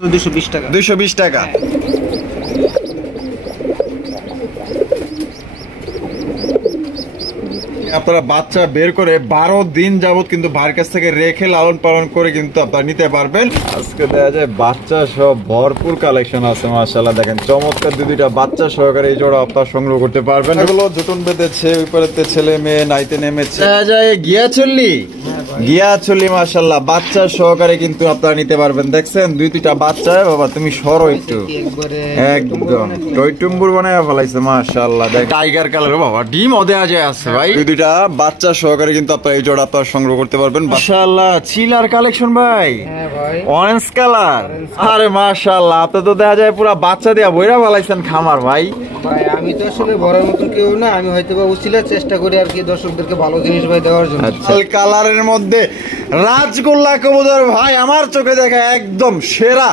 220 টাকা। 220 টাকা। আপনারা বাচ্চা বের করে 12 দিন যাবত কিন্তু ভাইয়ের কাছ থেকে রেখে লালন পালন করে কিন্তু আপনারা নিতে পারবেন। আজকে দেখা যায় বাচ্চা সহ ভরপুর কালেকশন আছে মাশাআল্লাহ। দেখেন চমৎকার দুইটা বাচ্চা সহকারে এই জোড়া আপনারা সংগ্রহ করতে পারবেন। এগুলো জুটন বেঁধেছে, ওই পারেতে ছেলে মেয়ে নাইতে নেমেছে। দেখা যায় গিয়াচল্লি মাশাআল্লাহ বাচ্চা সহকারে কিন্তু আপনারা নিতে পারবেন। দেখছেন দুইটা বাচ্চা। বাবা তুমি সরো একটু, একদম টইটুম্বুর বানায় ফেলাইছে মাশাআল্লাহ। দেখ টাইগার কালার বাবা ডিম দেয়া যায় আছে ভাই। দুইটা বাচ্চা সহকারে কিন্তু আপনারা এই জোড়া আপনারা সংগ্রহ করতে পারবেন মাশাআল্লাহ। চিলার কালেকশন ভাই, অরেঞ্জ কালার। আরে মাশাআল্লাহ আপনি তো দেখা যায় পুরো বাচ্চা দিয়া বইরা ফেলাইছেন খামার ভাই। ভাই আমি তো আসলে বড়র মতো কেউ না, আমি হয়তো বা উচিলার চেষ্টা করি আর কি দর্শকদেরকে ভালো জিনিস ভাই দেওয়ার জন্য। কালারের মধ্যে রাজগোল্লা কবুতর ভাই আমার চোখে দেখা একদম সেরা,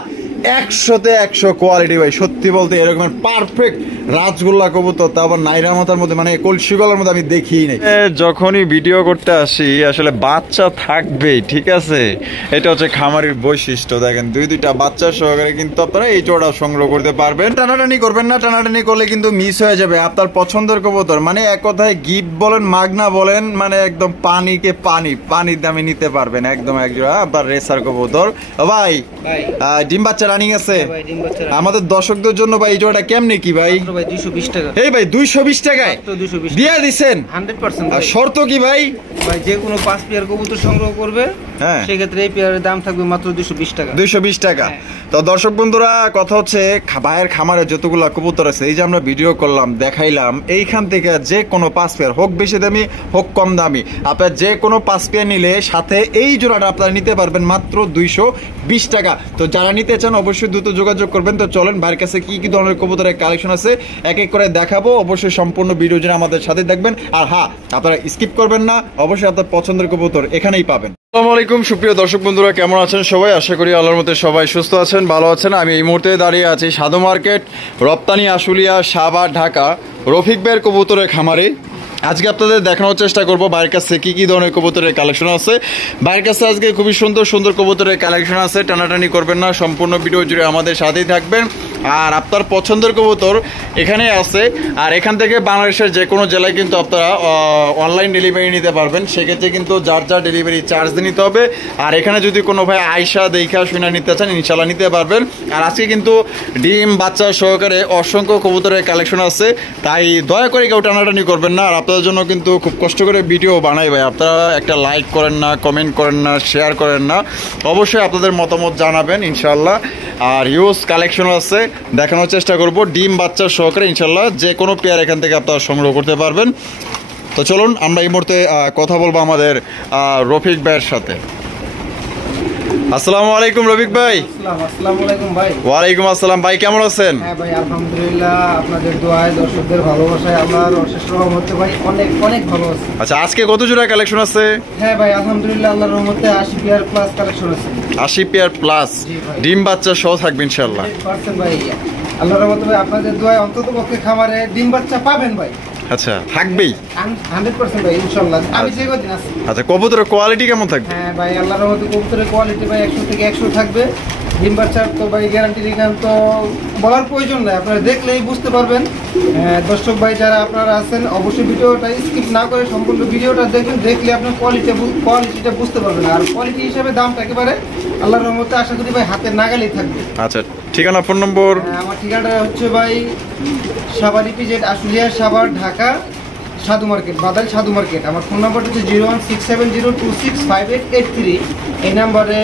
100তে 100 কোয়ালিটি ভাই। সত্যি বলতে এরকম পারফেক্ট রাজগোল্লা কবুতর, তারপর নাইরা মাথার মধ্যে মানে কলসি গলার মধ্যে আমি দেখি নাই। যখনই ভিডিও করতে আসি আসলে বাচ্চা থাকবেই, ঠিক আছে, এটা হচ্ছে খামারের বৈশিষ্ট্য। দেখেন দুইটা বাচ্চা সহকারে কিন্তু আপনারা এই জোড়া সংগ্রহ করতে পারবেন। টানাটানি করবেন না, টানাটানি করলে কিন্তু মিস হয়ে যাবে আপনার পছন্দের কবুতর। মানে এক কথায় গিফট বলেন মাগনা বলেন, মানে একদম পানিকে পানির দামে নিতে পারবেন একদম এক জোড়া আপনার রেসার কবুতর। ভাই ডিম বাচ্চা রানিং আছে আমাদের দর্শকদের জন্য ভাই। এই জোড়াটা কেমনে কি ভাই? ভাই 220 টাকা। এই ভাই 220 টাকায় দিয়ে দিচ্ছেন 100%। আর শর্ত কি ভাই? ভাই যে কোনো 5 পেয়ার কবুতর সংগ্রহ করবে সেক্ষেত্রে এই পেয়ারের দাম থাকবে মাত্র 220 টাকা। 220 টাকা। তো দর্শক বন্ধুরা কথা হচ্ছে ভাইয়ের খামারে যতগুলা কবুতর আছে এই যে আমরা ভিডিও করলাম দেখাইলাম, এইখান থেকে যে কোনো 5 পেয়ার হোক বেশি দামি হোক কম দামি, আপনার যে কোনো 5 পেয়ার নিলে সাথে এই জোড়াটা আপনারা নিতে পারবেন মাত্র 220 টাকা। তো যারা নিতে চান অবশ্যই দ্রুত যোগাযোগ করবেন। তো চলেন ভাইয়ের কাছে কি কি ধরনের কবুতরের কালেকশন আছে এক এক করে দেখাবো। অবশ্যই সম্পূর্ণ ভিডিও জুড়ে আমাদের সাথে দেখবেন। আর হ্যাঁ আপনারা স্কিপ করবেন না, অবশ্যই আপনার পছন্দের কবুতর এখানেই পাবেন। আসসালামু আলাইকুম সুপ্রিয় দর্শক বন্ধুরা, কেমন আছেন সবাই? আশা করি আল্লাহর মতে সবাই সুস্থ আছেন, ভালো আছেন। আমি এই মুহূর্তে দাঁড়িয়ে আছি সাধু মার্কেট, রপ্তানি আশুলিয়া, সাভার, ঢাকা রফিক ভাইয়ের কবুতরের খামারে। আজকে আপনাদের দেখানোর চেষ্টা করবো ভাইয়ের কাছে কি কি ধরনের কবুতরের কালেকশন আছে। ভাইয়ের কাছে আজকে খুবই সুন্দর সুন্দর কবুতরের কালেকশন আছে, টানাটানি করবেন না, সম্পূর্ণ ভিডিও জুড়ে আমাদের সাথেই থাকবেন। আর আপনার পছন্দের কবুতর এখানে আছে। আর এখান থেকে বাংলাদেশের যে কোনো জেলায় কিন্তু আপনারা অনলাইন ডেলিভারি নিতে পারবেন। সেক্ষেত্রে কিন্তু যার যার ডেলিভারি চার্জ দিয়ে নিতে হবে। আর এখানে যদি কোনো ভাই আয়সা দেখা শুনে নিতে চান ইনশাল্লাহ নিতে পারবেন। আর আজকে কিন্তু ডিম বাচ্চা সহকারে অসংখ্য কবুতরের কালেকশন আছে, তাই দয়া করে কেউ টানাটানি করবেন না। আর আপনাদের জন্য কিন্তু খুব কষ্ট করে ভিডিও বানাই ভাই, আপনারা একটা লাইক করেন না, কমেন্ট করেন না, শেয়ার করেন না। অবশ্যই আপনাদের মতামত জানাবেন ইনশাল্লাহ। আর হিউজ কালেকশন আছে, দেখানোর চেষ্টা করব ডিম বাচ্চা সহকারে ইনশাল্লাহ যে কোনো পেয়ার এখান থেকে আপনারা সংগ্রহ করতে পারবেন। তো চলুন আমরা এই মুহূর্তে কথা বলবো আমাদের রফিক ভাইয়ের সাথে। আসসালামু আলাইকুম রফিক ভাই। আসসালামু আলাইকুম ভাই। ওয়ালাইকুম আসসালাম ভাই, কেমন আছেন? হ্যাঁ ভাই আলহামদুলিল্লাহ, আপনাদের দোয়ায় দর্শকদের ভালোবাসায় আমার অশেষ রহমতে ভাই অনেক অনেক ভালো আছে। আচ্ছা আজকে কত জোড়া কালেকশন আছে? হ্যাঁ ভাই আলহামদুলিল্লাহ আল্লাহর রহমতে 80 পেয়ার প্লাস কালেকশন আছে। 80 পেয়ার প্লাস ডিম বাচ্চা সহ থাকবে ইনশাআল্লাহ। ভাই আল্লাহর রহমতে ভাই আপনাদের দোয়ায় অন্ততপক্ষে খামারে ডিম বাচ্চা পাবেন ভাই। আচ্ছা থাকবেই 100% ভাই ইনশাআল্লাহ। আমি যে কদিন আছি। আচ্ছা কবুতরের কোয়ালিটি কেমন থাকবে? হ্যাঁ ভাই আল্লাহর রহমতে কবুতরের কোয়ালিটি ভাই 100 থেকে 100 থাকবে। ডিম বাচ্চার তো ভাই গ্যারান্টি দিলাম, তো বলার প্রয়োজন নাই, আপনারা দেখলেই বুঝতে পারবেন। দর্শক ভাই যারা আপনারা আছেন অবশ্যই ভিডিওটা স্কিপ না করে সম্পূর্ণ ভিডিওটা দেখবেন, দেখলে আপনার কোয়ালিটিটা বুঝতে পারবেন। আর কোয়ালিটি হিসাবে দামটা একেবারে আল্লাহর রহমতে আশা করি ভাই হাতের নাগালেই থাকবে। আচ্ছা ঠিকানা ফোন নম্বর? আমার ঠিকানাটা হচ্ছে ভাই সাভার ইপিজেড আশুলিয়া, সাভার, ঢাকা সাধু মার্কেট, বাদাল সাধু মার্কেট। আমার ফোন নাম্বারটা হচ্ছে 01670265883। এই নাম্বারে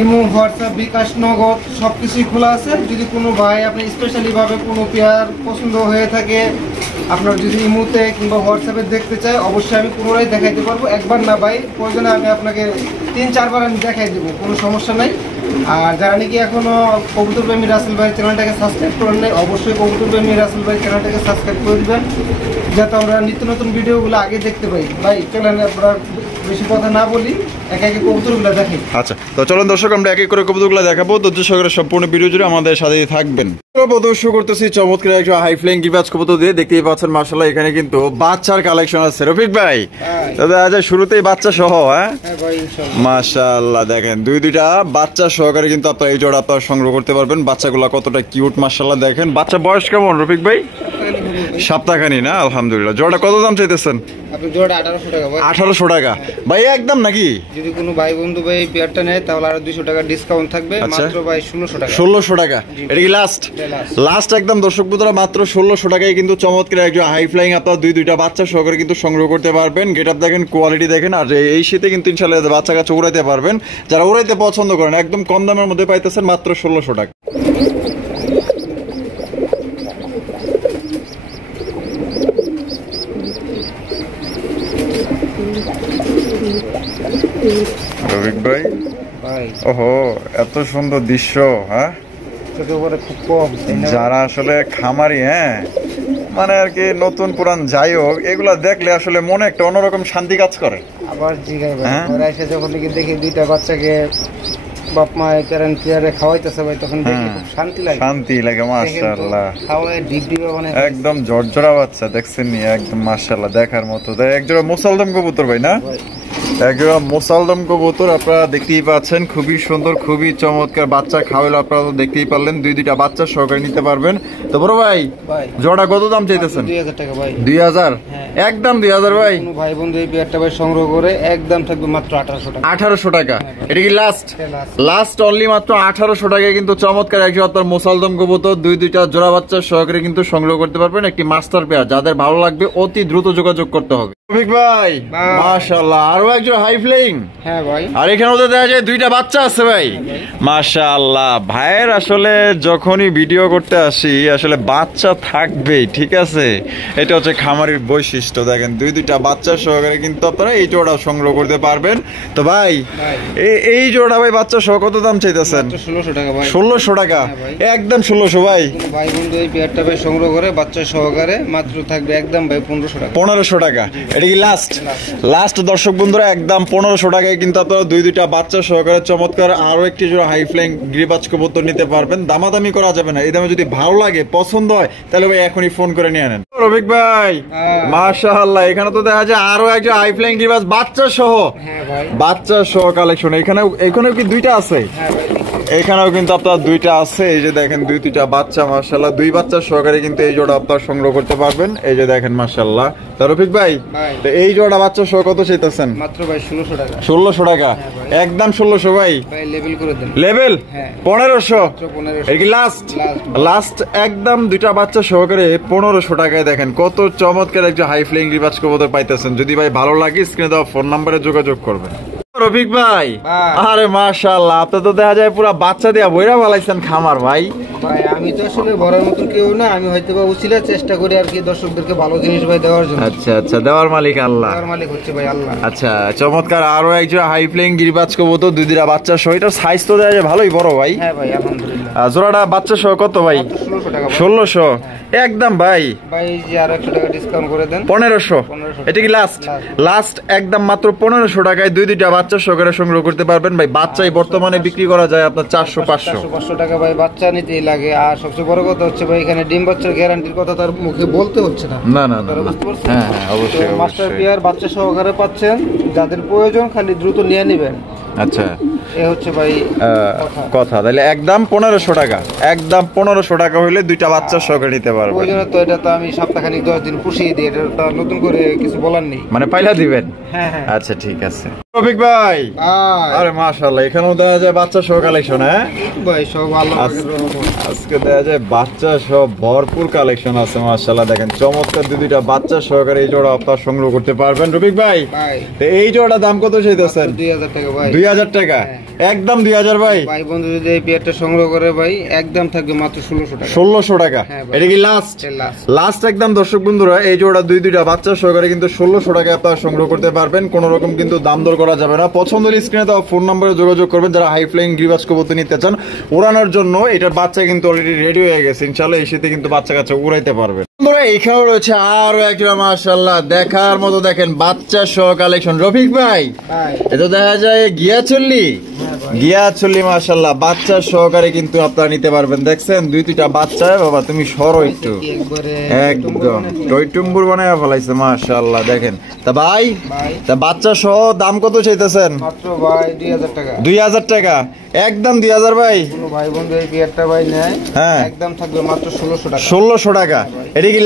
ইমো, হোয়াটসঅ্যাপ, বিকাশ, নগদ সব কিছুই খোলা আছে। যদি কোনো ভাই আপনি স্পেশালিভাবে কোনো পেয়ার পছন্দ হয়ে থাকে, আপনার যদি ইমোতে কিংবা হোয়াটসঅ্যাপে দেখতে চায় অবশ্যই আমি পুনরায় দেখাইতে পারবো। একবার না ভাই, প্রয়োজনে আমি আপনাকে 3-4 বার আমি দেখাই দেবো, কোনো সমস্যা নাই। আর যারা নাকি এখনও কবুতর প্রেমী রাসেল ভাই চ্যানেলটাকে সাবস্ক্রাইব করেন নাই অবশ্যই কবুতর প্রেমী রাসেল ভাই চ্যানেলটাকে সাবস্ক্রাইব করে দেবেন। যাতে আমরা নিত্য নতুন ভিডিওগুলো আগে দেখতে পাই। ভাই চলেন আপনারা বেশি কথা না বলি, একে একে কবুতরগুলো দেখি। আচ্ছা, তো চলুন দর্শক আমরা এক এক করে কবুতরগুলো দেখাবো। ধৈর্য সহকারে সম্পূর্ণ ভিডিও জুড়ে আমাদের সাথেই থাকবেন। প্রদর্শন করতেছি চমৎকার একটা হাই ফ্লাইং গিরিবাজ কবুতর দিয়ে। দেখতেই পাচ্ছেন মাশাআল্লাহ এখানে কিন্তু বাচ্চার কালেকশন আছে। রফিক ভাই দাদা আজ শুরুতেই বাচ্চা সহ, হ্যাঁ ভাই ইনশাআল্লাহ মাশাআল্লাহ দেখেন দুইটা বাচ্চা সহকারে কিন্তু আপনারা এই জোড়া আপনারা সংগ্রহ করতে পারবেন। বাচ্চাগুলো কতটা কিউট মাশাআল্লাহ দেখেন। বাচ্চা বয়স কেমন রফিক ভাই? সপ্তাহখানি না? আলহামদুলিল্লাহ। জোড়া কত দাম চাইতেছেন? আপনি জোড়া 1800 টাকা ভাই। 1800 টাকা ভাই একদম নাকি? যদি কোনো ভাই বন্ধু ভাই পেয়ারটা নেয় তাহলে আরো 200 টাকা ডিসকাউন্ট থাকবে। মাত্র ভাই 1600 টাকা। 1600 টাকা এটা কি লাস্ট? লাস্ট একদম দর্শক বন্ধুরা মাত্র 1600 টাকায় কিন্তু চমৎকার একজন হাই ফ্লাইং আপনারা দুইটা বাচ্চা সহকারে কিন্তু সংগ্রহ করতে পারবেন। গেটআপ দেখেন, কোয়ালিটি দেখেন। আর এই শীতে কিন্তু ইনশাআল্লাহ বাচ্চা কাচ্চা উড়াইতে পারবেন। যারা উড়াইতে পছন্দ করেন একদম কম দামের মধ্যে পাইতেছেন মাত্র 1600 টাকা। রবিক ভাই ভাই ওহো এত সুন্দর দৃশ্য, হ্যাঁ খুব কম। যারা আসলে খামারি, হ্যাঁ মানে আর কি নতুন পুরান যাই হোক, এগুলা দেখলে আসলে মনে একটা অন্যরকম শান্তি কাজ করে। আবার জিগাই ভাই ওরা এসে যখন দেখি দুইটা বাচ্চাকে বাপ মা চেয়ারে খাওয়াইতেছে ভাই, তখন দেখি খুব শান্তি লাগে। শান্তি লাগে মাশাআল্লাহ। খাওয়ায় ডিপডিপে মানে একদম ঝরঝরা বাচ্চা দেখছেন নি, একদম মাশাআল্লাহ দেখার মতো। একজোড়া মুসালদম কবুতর ভাই না? একজোড়া মুসালদম কবুতর আপনারা দেখতেই পাচ্ছেন, খুবই সুন্দর খুবই চমৎকার। বাচ্চা খাওয়াইলো আপনারা তো দেখতেই পারলেন, দুইটা বাচ্চা সহকারে নিতে পারবেন। তো বড় ভাই জোড়া কত দাম চাইতেছেন? 2000 টাকা ভাই। 2000 একদম 2000 ভাই। কোনো ভাই বন্ধু এই পেয়ারটা ভাই সংগ্রহ করে একদম থাকবে মাত্র 1800 টাকা। 1800 টাকা এটা কি লাস্ট? লাস্ট অনলি মাত্র 1800 টাকায় কিন্তু চমৎকার একজন আপনার মুসালদম কবুতর দুইটা জোড়া বাচ্চা সহকারে কিন্তু সংগ্রহ করতে পারবেন। একটি মাস্টার পেয়ার, যাদের ভালো লাগবে অতি দ্রুত যোগাযোগ করতে হবে। রফিক ভাই মাশাআল্লাহ আরো একজন হাই ফ্লাইং। হ্যাঁ ভাই। আর এখানে ওদের দেখা যায় দুইটা বাচ্চা আছে ভাই মাশাআল্লাহ। ভাইয়ের আসলে যখনই ভিডিও করতে আসি আসলে বাচ্চা থাকবেই, ঠিক আছে, এটা হচ্ছে খামারির বৈশিষ্ট্য। দেখেন দুইটা বাচ্চা সহকারে কিন্তু আপনারা এই জোড়া সংগ্রহ করতে পারবেন। তো ভাই এই জোড়া ভাই বাচ্চা সহ কত দাম চাইতেছেন? 1600 টাকা ভাই। 1600 টাকা একদম 1600 ভাই। ভাই বন্ধু এই পেয়ারটা ভাই সংগ্রহ করে বাচ্চা সহকারে মাত্র থাকবে একদম ভাই 1500 টাকা। 1500 টাকা এটা কি লাস্ট? লাস্ট দর্শক বন্ধুরা একদম 1500 টাকায় কিন্তু আপনারা দুইটা বাচ্চা সহকারে চমৎকার আরো একটি জোড়া হাই ফ্লাইং গিরিবাজ কবুতর নিতে পারবেন। দামাদামি করা যাবে না, এই দামে যদি ভালো লাগে পছন্দ হয় তাহলে ভাই এখনই ফোন করে নিয়ে আনেন। রফিক ভাই মাশাআল্লাহ এখানে তো দেখা যায় আরো একজন হাই ফ্লাইং গিরিবাজ বাচ্চা সহ। হ্যাঁ ভাই বাচ্চা সহ কালেকশন এখানেও কি দুইটা আছে? হ্যাঁ ভাই এখানেও কিন্তু আপনার দুইটা আছে। এই যে দেখেন দুইটা বাচ্চা মাশাআল্লাহ, দুই বাচ্চা সহকারে কিন্তু এই জোড়া আপনারা সংগ্রহ করতে পারবেন। এই যে দেখেন মাশাআল্লাহ। তো রফিক ভাই তো এই জোড়া বাচ্চা সহ কত চাইতেছেন? মাত্র ভাই 1600 টাকা। 1600 টাকা একদম 1600 ভাই। ভাই লেভেল করে দেন। লেভেল 1500 1500 এর কি লাস্ট একদম দুইটা বাচ্চা সহকারে 1500 টাকায় দেখেন কত চমৎকার একটা হাই ফ্লাইং রিবাজ কবুতর পাইতেছেন। যদি ভাই ভালো লাগে স্ক্রিনে দেওয়া ফোন নম্বরে যোগাযোগ করবেন। রফিক ভাই আরে মাশাআল্লাহ আপনি তো দেখা যায় পুরো বাচ্চা দিয়া বইরা বালাইছেন খামার ভাই। ভাই আমি তো আসলে বড়ার মতো কেউ না, আমি হয়তো বা উচিলা চেষ্টা করি আর কি দর্শকদেরকে ভালো জিনিস ভাই দেওয়ার জন্য। আচ্ছা আচ্ছা দেওয়ার মালিক আল্লাহ। দেওয়ার মালিক হচ্ছে ভাই আল্লাহ। আচ্ছা চমৎকার আরো একজন হাই ফ্লাইং গিরিবাজ কবুতর দুইটা বাচ্চা সহ। এটার সাইজ তো দেখা যায় ভালোই বড় ভাই। হ্যাঁ ভাই আলহামদুলিল্লাহ। জোড়াটা বাচ্চা সহ কত ভাই? 1600 টাকা। 1600 একদম ভাই। ভাই যে আর 100 টাকা ডিসকাউন্ট করে দেন। 1500 এটা কি লাস্ট একদম মাত্র 1500 টাকায় দুইটা বাচ্চা সহকারে সংগ্রহ করতে পারবেন ভাই। বাচ্চাই বর্তমানে বিক্রি করা যায় আপনার 400-500 টাকা ভাই। বাচ্চা নিতেই লাগে। আর সবচেয়ে বড় কথা হচ্ছে ভাই এখানে ডিম বাচ্চার গ্যারান্টির কথা তার মুখে বলতে হচ্ছে না। না হ্যাঁ অবশ্যই মাস্টার পেয়ার বাচ্চা সহকারে পাচ্ছেন। যাদের প্রয়োজন খালি দ্রুত নিয়ে নেবেন। আচ্ছা এ হচ্ছে ভাই কথা। তাহলে একদম 1500 টাকা একদম 1500 টাকা হইলে দুইটা বাচ্চা সহকারে নিতে পারবেন। প্রয়োজন তো এটা তো আমি সপ্তাহখানিক 10 দিন পুষিয়ে দিই, এটা তো নতুন করে কিছু বলার নেই। মানে পাইলা দিবেন? হ্যাঁ আচ্ছা ঠিক আছে। রফিক ভাই আরে মাশাআল্লাহ এখানেও দেখা যায় বাচ্চা সহ কালেকশন। হ্যাঁ ভাই সব ভালো। আজকে দেখা যায় বাচ্চা সহ ভরপুর কালেকশন আছে মাশাআল্লাহ। দেখেন চমৎকার দুইটা বাচ্চা সহকারে এই জোড়া আপনারা সংগ্রহ করতে পারবেন। রফিক ভাই তো এই জোড়াটার দাম কত চাইতেছেন? 2000 টাকা ভাই। 2000 টাকা একদম 2000 ভাই। ভাই বন্ধু যদি এই পেয়ারটা সংগ্রহ করে ভাই একদম থাকবে মাত্র 1600 টাকা। 1600 টাকা এটা কি লাস্ট একদম দর্শক বন্ধুরা এই জোড়া দুইটা বাচ্চা সহকারে কিন্তু 1600 টাকা আপনারা সংগ্রহ করতে পারবেন। কোন রকম কিন্তু দাম দর করা যাবে না। পছন্দ হলে স্ক্রিনে দেওয়া ফোন নম্বরে যোগাযোগ করবেন। যারা হাই ফ্লাইং গিরিবাজ কবুতর নিতে চান উড়ানোর জন্য, এটার বাচ্চা কিন্তু অলরেডি রেডি হয়ে গেছে। ইনশাআল্লাহ এই শীতে কিন্তু বাচ্চা কাচ্চা উড়াইতে পারবেন। বন্ধুরা এখানেও রয়েছে আরো একটা মাশাআল্লাহ দেখার মতো, দেখেন বাচ্চা সহ কালেকশন। রফিক ভাই এটা দেখা যায় গিয়াচল্লি মাশাআল্লাহ বাচ্চা সহকারে কিন্তু আপনারা নিতে পারবেন। দেখছেন 2-3টা বাচ্চা, বাবা তুমি সরো একটু, একদম টইটুম্বুর বানায় ফেলাইছে মাশাআল্লাহ। দেখেন তা ভাই, তা বাচ্চা সহ দাম কত চাইতেছেন? মাত্র ভাই 2000 টাকা। 2000 টাকা একদম 2000 ভাই। কোনো ভাই বন্ধু এই বিয়ারটা ভাই নেয়, হ্যাঁ একদম থাকবে মাত্র 1600 টাকা। 1600 টাকা এটা কি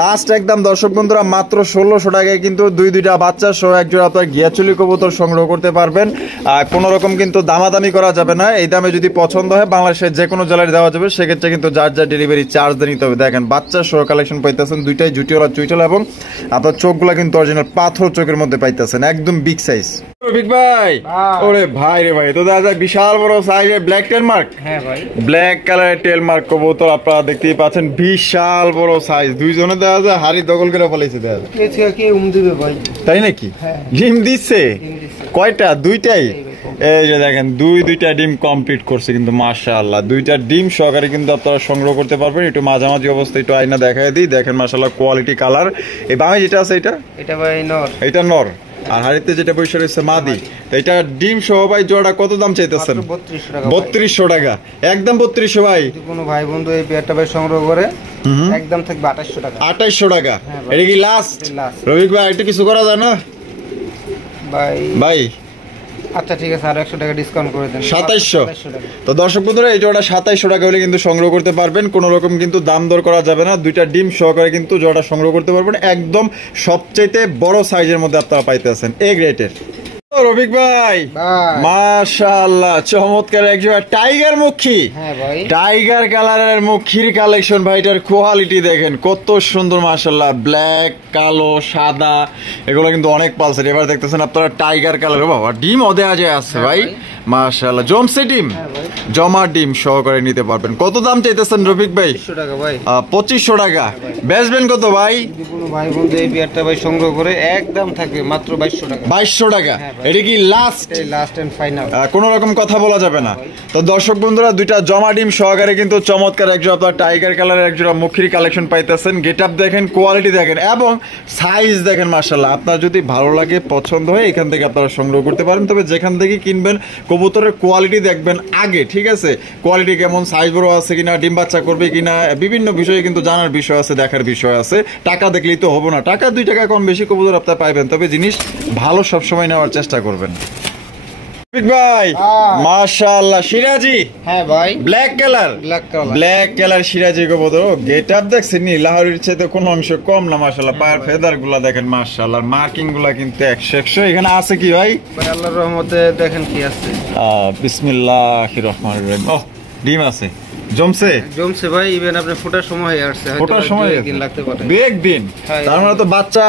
লাস্ট একদম দর্শক বন্ধুরা, মাত্র 1600 টাকায় কিন্তু 2-2টা বাচ্চা সহ একজোড়া আপনার গিয়াচুলি কবুতর সংগ্রহ করতে পারবেন। আর কোন রকম কিন্তু দামাদামি করা যাবে না, এই দামে যদি পছন্দ হয় বাংলাদেশের যে কোনো জেলায় দেওয়া যাবে, সেক্ষেত্রে কিন্তু যার যার ডেলিভারি চার্জ দিয়ে নিতে হবে। দেখেন বাচ্চা সহ কালেকশন পাইতেছেন, দুইটাই জুটিওয়ালা চুইটালা এবং আপনার চোখগুলা কিন্তু অরিজিনাল পাথর চোখের মধ্যে পাইতেছেন, একদম বিগ সাইজ। রফিক ভাই, ওরে ভাই রে ভাই, তো দেখা যায় বিশাল বড় সাইজের ব্ল্যাক টেল মার্ক। হ্যাঁ ভাই, ব্ল্যাক কালারের টেল মার্ক কবুতর আপনারা দেখতেই পাচ্ছেন, বিশাল বড় সাইজ। দুইজনে দেখা যায় হাড়ি দখল করে ফেলেছে। কে দিবে ভাই? তাই নাকি? ডিম দিচ্ছে কয়টা? দুইটাই। এই যে দেখেন দুইটা ডিম কমপ্লিট করছে কিন্তু মাশাআল্লাহ, 2টা ডিম সহকারে কিন্তু আপনারা সংগ্রহ করতে পারবেন। একটু মাঝামাঝি অবস্থায় একটু আয়না দেখায় দিই, দেখেন মাশাআল্লাহ কোয়ালিটি কালার। এই বামে যেটা আছে এটা ভাই নর, এটা নর, আর হাড়িতে যেটা বসে রয়েছে মাদি। এটা ডিম সহ ভাই জোড়া কত দাম চাইতেছেন? 3200 টাকা একদম 3200 ভাই। কোনো ভাই বন্ধু এই পেয়ারটা ভাই সংগ্রহ করে একদম থাকবে 2800 টাকা। 2800 টাকা এটা কি লাস্ট? রবিক ভাই এটা কিছু করা যায় না ভাই? আচ্ছা ঠিক আছে, আর 100 টাকা ডিসকাউন্ট করে দেন, 2700। তো দর্শক বন্ধুরা এই জোড়া 2700 টাকা হলে কিন্তু সংগ্রহ করতে পারবেন, কোন রকম কিন্তু দাম দর করা যাবে না। 2টা ডিম সহকারে কিন্তু জোড়া সংগ্রহ করতে পারবেন, একদম সবচেয়ে বড় সাইজের মধ্যে আপনারা পাইতেছেন, এ গ্রেটের। রফিক ভাই মাশাআল্লাহ চমৎকার একজোড়া টাইগার মুখী। হ্যাঁ ভাই, টাইগার কালারের মুখীর কালেকশন ভাই, এটার কোয়ালিটি দেখেন কত সুন্দর মাশাআল্লাহ, ব্ল্যাক কালো সাদা এগুলো কিন্তু অনেক পালসের। এবার দেখতেছেন আপনারা টাইগার কালার, বাবা ডিম দেয়া যায় আছে ভাই মাশাআল্লাহ, জমছে ডিম, জমা ডিম সহকারে নিতে পারবেন। কত দাম চাইতেছেন রফিক ভাই? 2500 টাকা ভাই। 2500 টাকা বেচবেন কত ভাই? কোনো ভাই বন্ধু এই বিয়ারটা ভাই সংগ্রহ করে একদম থাকবে মাত্র 2200 টাকা। 2200 টাকা এটা কি লাস্ট এন্ড ফাইনাল? কোনো রকম কথা বলা যাবে না। তো দর্শক বন্ধুরা 2টা জমা ডিম সহকারে কিন্তু চমৎকার একজোড়া আপনার টাইগার কালারের একজোড়া মুখির কালেকশন পাইতেছেন। গেটআপ দেখেন, কোয়ালিটি দেখেন এবং সাইজ দেখেন মাশাআল্লাহ। আপনার যদি ভালো লাগে পছন্দ হয় এখান থেকে আপনারা সংগ্রহ করতে পারেন, তবে যেখান থেকে কিনবেন কবুতরের কোয়ালিটি দেখবেন আগে, ঠিক আছে? কোয়ালিটি কেমন, সাইজ বড় আছে কিনা, ডিম বাচ্চা করবে কিনা, বিভিন্ন বিষয়ে কিন্তু জানার বিষয় আছে, দেখার বিষয় আছে। টাকা দেখলেই তো হবে না, টাকা 2 টাকা কম বেশি কবুতর আপনারা পাইবেন, তবে জিনিস ভালো সবসময় নেওয়ার চেষ্টা করবেন। ভাই মাশাআল্লাহ সিরাজি, হ্যাঁ ভাই ব্ল্যাক কালার সিরাজি কবুতর, গেটআপ দেখছেন নি লাহোরের চেয়ে কোনো অংশ কম না মাশাআল্লাহ। পায়ের ফেদার গুলা দেখেন মাশাআল্লাহ, মার্কিং গুলা কিন্তু 100 এখানে আছে কি ভাই? আল্লাহর রহমতে দেখেন কি আছে। বিসমিল্লাহির রহমানির রহিম। ডিম আছে, জমছে ভাই, ইভেন আপনি ফোটার সময় আসছে, ফোটার সময় একদিন লাগতে পারে, একদিন। তার মানে তো বাচ্চা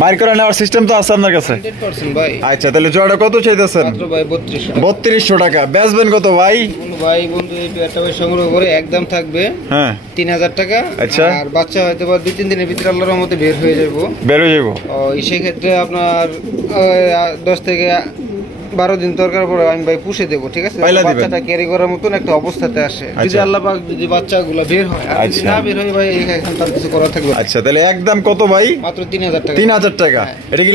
বাইর করে নেওয়ার সিস্টেম তো আছে আপনার কাছে 100% ভাই। আচ্ছা তাহলে জোড়া কত চাইতেছেন? মাত্র ভাই 3200 টাকা বেচবেন কত ভাই? ভাই বন্ধু এই পেয়ারটা ভাই সংগ্রহ করে একদম থাকবে 3000 টাকা। আচ্ছা, আর বাচ্চা হয়তো বা 2-3 দিনের ভিতরে আল্লাহর রহমতে বের হয়ে যাবো। সেই ক্ষেত্রে আপনার 10 থেকে 12 দিন দরকার পড়ে আমি ভাই পুষে দেবো, ঠিক আছে? বাচ্চাটা ক্যারি করার মতন একটা অবস্থাতে আসে, যদি আল্লাহ পাক যদি বাচ্চাগুলো বের হয়, আর যদি না বের হয় ভাই এখানে তার কিছু করার থাকবে। আচ্ছা তাহলে একদম কত ভাই? মাত্র 3000 টাকা। 3000 টাকা এটা কি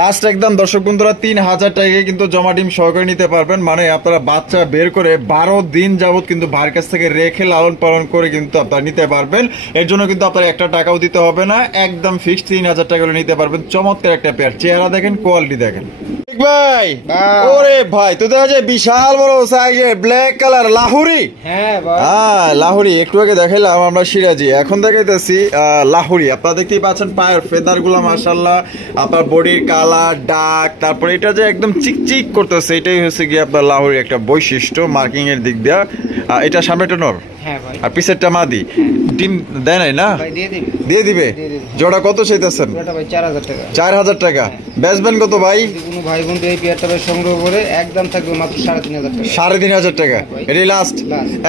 লাস্ট একদম দর্শক বন্ধুরা 3000 টাকায় কিন্তু জমা ডিম সহকারে নিতে পারবেন। মানে আপনারা বাচ্চা বের করে 12 দিন যাবত কিন্তু ভাইয়ের কাছ থেকে রেখে লালন পালন করে কিন্তু আপনারা নিতে পারবেন। এর জন্য কিন্তু আপনার একটা টাকাও দিতে হবে না, একদম ফিক্সড 3000 টাকা করে নিতে পারবেন। চমৎকার একটা পেয়ার, চেহারা দেখেন, কোয়ালিটি দেখেন ভাই। ওরে ভাই তো দেখা যায় বিশাল বড় সাইজের ব্ল্যাক কালার লাহুরি। হ্যাঁ ভাই লাহুরি, একটু আগে দেখাইলাম আমরা সিরাজি, এখন দেখাইতেছি লাহুরি। আপনারা দেখতেই পাচ্ছেন পায়ের ফেদার গুলা মাশাআল্লাহ, আপনার বডির কালার ডাক, তারপরে এটা যে একদম চিকচিক করতেছে, এটাই হচ্ছে কি আপনার লাহুরি একটা বৈশিষ্ট্য মার্কিং এর দিক দিয়ে। এটা সামনেটা নর আর পিছেরটা মাদি। ডিম দেয় নাই না? দিয়ে দিবে। জোড়া কত চাইতেছেন? 4000 টাকা বেচবেন কত ভাই? কোনো ভাই বন্ধু এই পেয়ারটা সংগ্রহ করে একদম থাকবে মাত্র 3500 টাকা। 3500 টাকা এটাই লাস্ট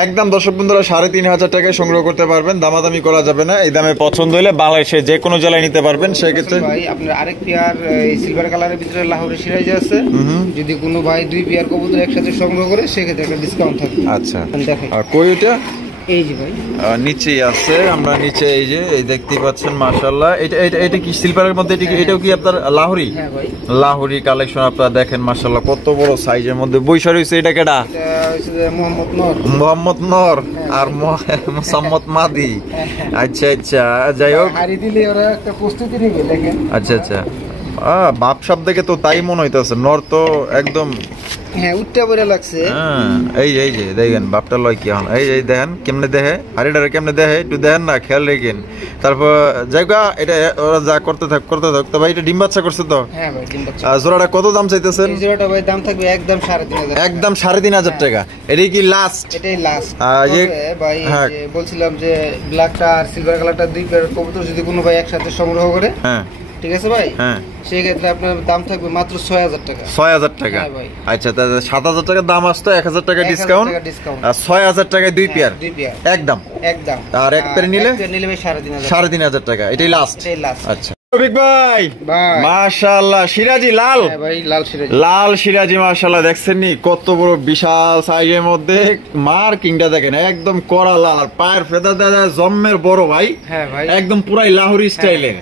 একদম। দর্শক বন্ধুরা 3500 টাকায় সংগ্রহ করতে পারবেন, দামাদামি করা যাবে না। এই দামে পছন্দ হলে বাংলাদেশে যে কোনো জেলায় নিতে পারবেন। সেক্ষেত্রে ভাই আপনার আরেক পেয়ার সিলভার কালারের ভিতরে লাহোরি সিরাজ আছে, যদি কোনো ভাই 2 পেয়ার কবুতর একসাথে সংগ্রহ করে সেক্ষেত্রে একটা ডিসকাউন্ট থাকবে। আচ্ছা আর কই এটা? এই যে ভাই নিচেই আছে, আমরা নিচে এই যে এই দেখতে পাচ্ছেন মাশাআল্লাহ। এটা এটা এটা কি সিলভারের মধ্যে? এটাও কি আপনার লাহোরি? হ্যাঁ ভাই লাহোরি কালেকশন আপনারা দেখেন মাশাআল্লাহ, কত বড় সাইজের মধ্যে বৈশা রয়েছে। এটা কেডা? এটা হচ্ছে যে মোহাম্মদ নূর। মোহাম্মদ নর আর মোসাম্মদ মাদি। আচ্ছা আচ্ছা, যাই হোক। হারি দিলে ওরা একটা প্রস্তুতি নিবে দেখেন। আচ্ছা আচ্ছা, বাপ সব দেখে তো তাই মনে হইতেছে। নর তো একদম হ্যাঁ উঠটা বড় লাগছে। এই যে দেখেন বাপটা লয় কি হন। এই দেখেন কেমনে দেখে, আর এটা কেমনে দেখে একটু দেখেন না, খেয়াল রেখেন। তারপর জায়গা এটা ওরা যা করতে থাক। তো ভাই এটা ডিম বাচ্চা করছে তো? হ্যাঁ ভাই ডিম বাচ্চা। জোড়াটা কত দাম চাইতেছেন? এই জোড়াটা ভাই দাম থাকবে একদম 3,500। একদম 3,500 টাকা। এটাই কি লাস্ট? এটাই লাস্ট ভাই। হ্যাঁ। যে বলছিলাম যে ব্ল্যাকটা আর সিলভার কালারটা দুই পেয়ার কবুতর যদি কোনো ভাই একসাথে সংগ্রহ করে, হ্যাঁ ঠিক আছে ভাই, হ্যাঁ, সেই ক্ষেত্রে আপনার দাম থাকবে মাত্র 6,000 টাকা। 6,000 টাকা। হ্যাঁ ভাই। আচ্ছা, তাহলে 7,000 টাকা দাম আসতো, 1,000 টাকা 1,000 ডিসকাউন্ট, টাকা ডিসকাউন্ট। আর 6,000 টাকায় দুই পেয়ার দুই পেয়ার একদম। একদম। আর এক পেয়ার নিলে? এক পেয়ার নিলে ভাই 3,500। 3,500 টাকা। এটাই লাস্ট? এটাই লাস্ট। আচ্ছা রফিক ভাই, ভাই মাশাআল্লাহ সিরাজি লাল। হ্যাঁ ভাই লাল সিরাজি। লাল সিরাজি মাশাআল্লাহ, দেখছেন নি কত বড় বিশাল সাইজের মধ্যে। মার্কিংটা দেখেন একদম কড়া লাল, আর পায়ের ফেদা দাদা জম্মের বড় ভাই। হ্যাঁ ভাই একদম পুরাই লাহোরি স্টাইলের।